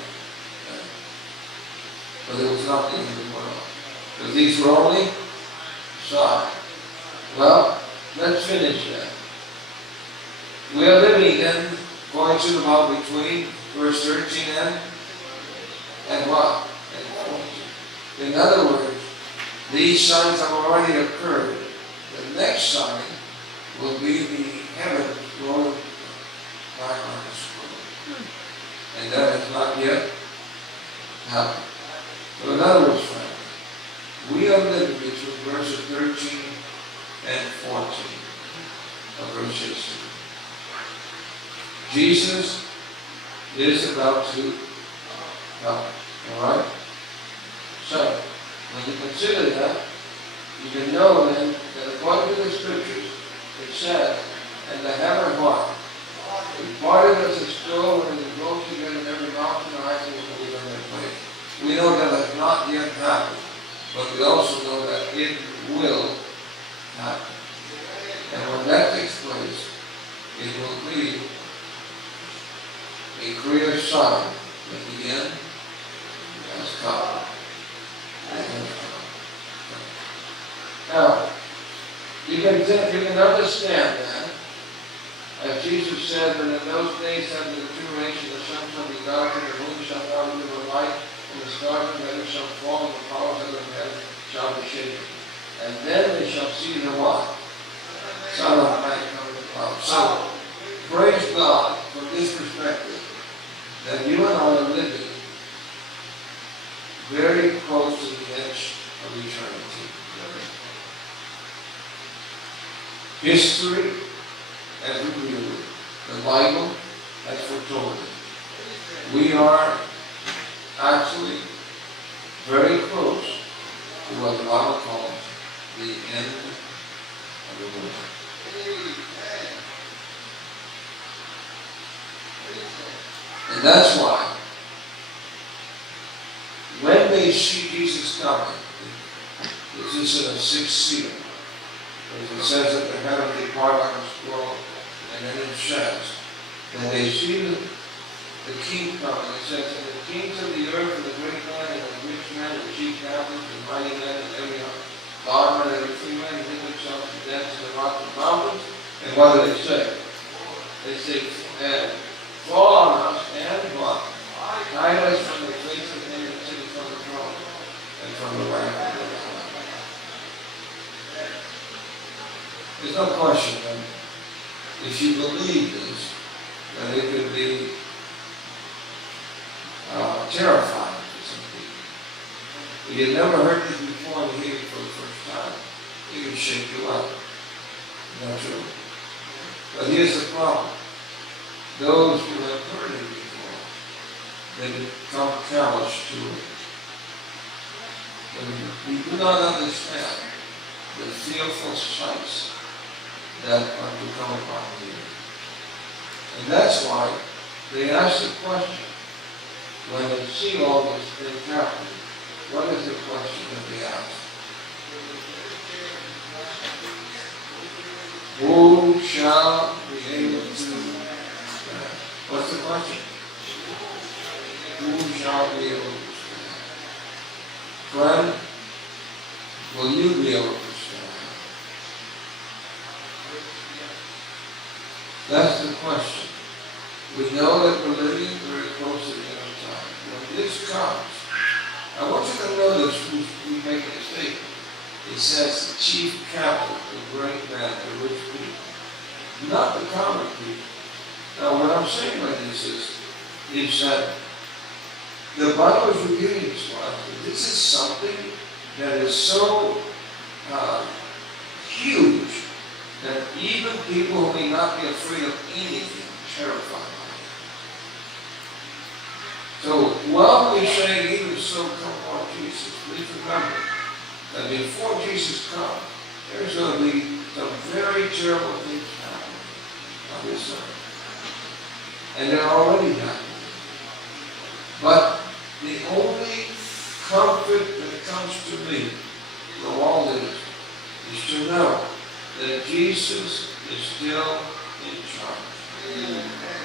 But it was not the end of the world. Because these were only signs. Well, let's finish that. We are living then, going to about between verse 13 and what? And 14. In other words, these signs have already occurred. The next sign will be the heavens rolling back on the scroll. And that has not yet happened. So in other words, friends, we are living between verses 13 and 14 of verse 16. Jesus is about to come. Alright? So, when you consider that, you can know then that according to the scriptures, it says, and the heaven what? We parted as a scroll when it rolled together in every mountain and island was in their place. We know that has not yet happened, but we also know that it will happen. And when that takes place, it will be a clear sign that the end has come. Now, you can understand that, as Jesus said, that in those days after the tribulation, the sun shall be darkened, the moon shall not give a light, and the stars and the shall fall, and the powers of the heaven shall be shaken. And then they shall see the what? Son of Man coming to cloud. So, praise God from this perspective, that you and I are living very close to the edge of eternity. History, as we view it, the Bible has foretold it. We are actually very close to what the Bible calls the end of the world. And that's why, when they see Jesus coming, this is in a sixth seal. As it says that the heavenly part on the scroll, and then it says, that they see the king coming. It says, and the kings of the earth, and the great men, and the rich men, and the chief captains, and mighty men, and every bondman, and every free man, who hid themselves to death to the rocks and mountains. And what do they say? They say, fall on us, and what? Hide us from the face of him that sitteth on the throne, and from the wrath of the Lord. There's no question that if you believe this, terrifying to some people. If you've never heard this before and you hear it for the first time, it can shake you up. Not true. But here's the problem. Those who have heard it before, they become callous to it. When we do not understand the fearful sights that are to come upon you. And that's why they ask the question, when they see all this things happening, what is the question that they ask? Who shall be able to stand? What's the question? Who shall be able to stand? Friend, will you be able to stand? That's the question. We know that we're living very close to the end of time. When this comes, I want you to notice who's making a statement. It says the chief capital, the great man, the rich people, not the common people. Now, what I'm saying by this is that the Bible is revealing to us that this is something that is so huge that even people who may not be afraid of anything are terrified by it. So while we're saying, even so, come Lord Jesus, please remember that before Jesus comes, there's going to be some very terrible things happening on this earth. And they're already happening. But the only comfort that comes to me from all this is to know that Jesus is still in charge.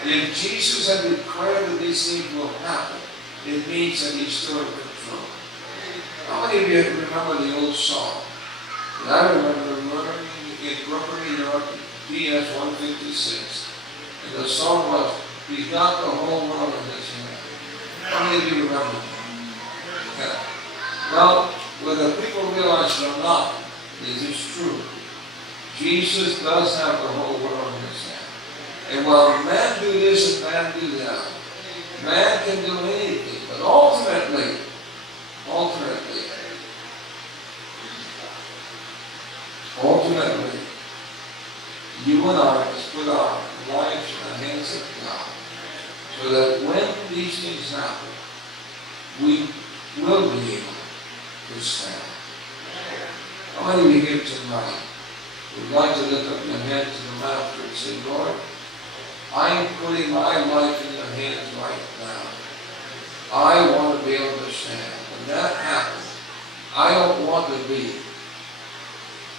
If Jesus had declared that these things will happen, it means that he's still in control. How many of you remember the old song? And I remember learning in Brooklyn, New York, PS 156. And the song was, he's got the whole world in his hand. How many of you remember that? Yeah. Well, whether people realize it or not, this is true. Jesus does have the whole world in his hand. And while man do this and man do that, man can do anything. But ultimately, you and I must put our lives in the hands of God, so that when these things happen, we will be able to stand. How many of you here tonight would like to lift up your hand to the Master and say, Lord, I'm putting my life in your hands right now. I want to be able to stand. When that happens, I don't want to be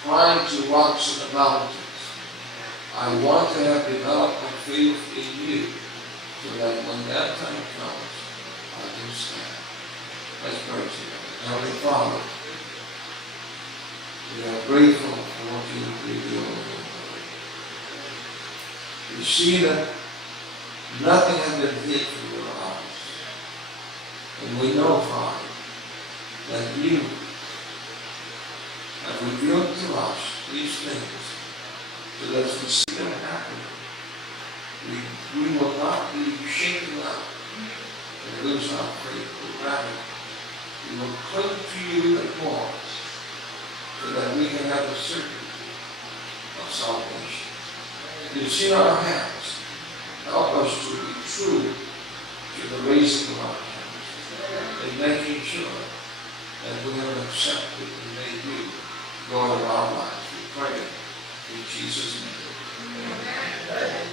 crying to rocks in the mountains. I want to have developed my faith in you, so that when that time comes, I can stand. Let's pray together. Heavenly Father, we are grateful for what you have revealed in your word. We see that nothing has been hid from your eyes. And we know, Father, that you have revealed to us these things, so that as we see them happen, we will not be shaken up and lose our faith, but rather we will cling to you the more, so that we can have the certainty of salvation. You've seen our hands. Help us to be true to the raising of our hands, and making sure that we are accepted and made you Lord of our lives. We pray in Jesus' name. Amen.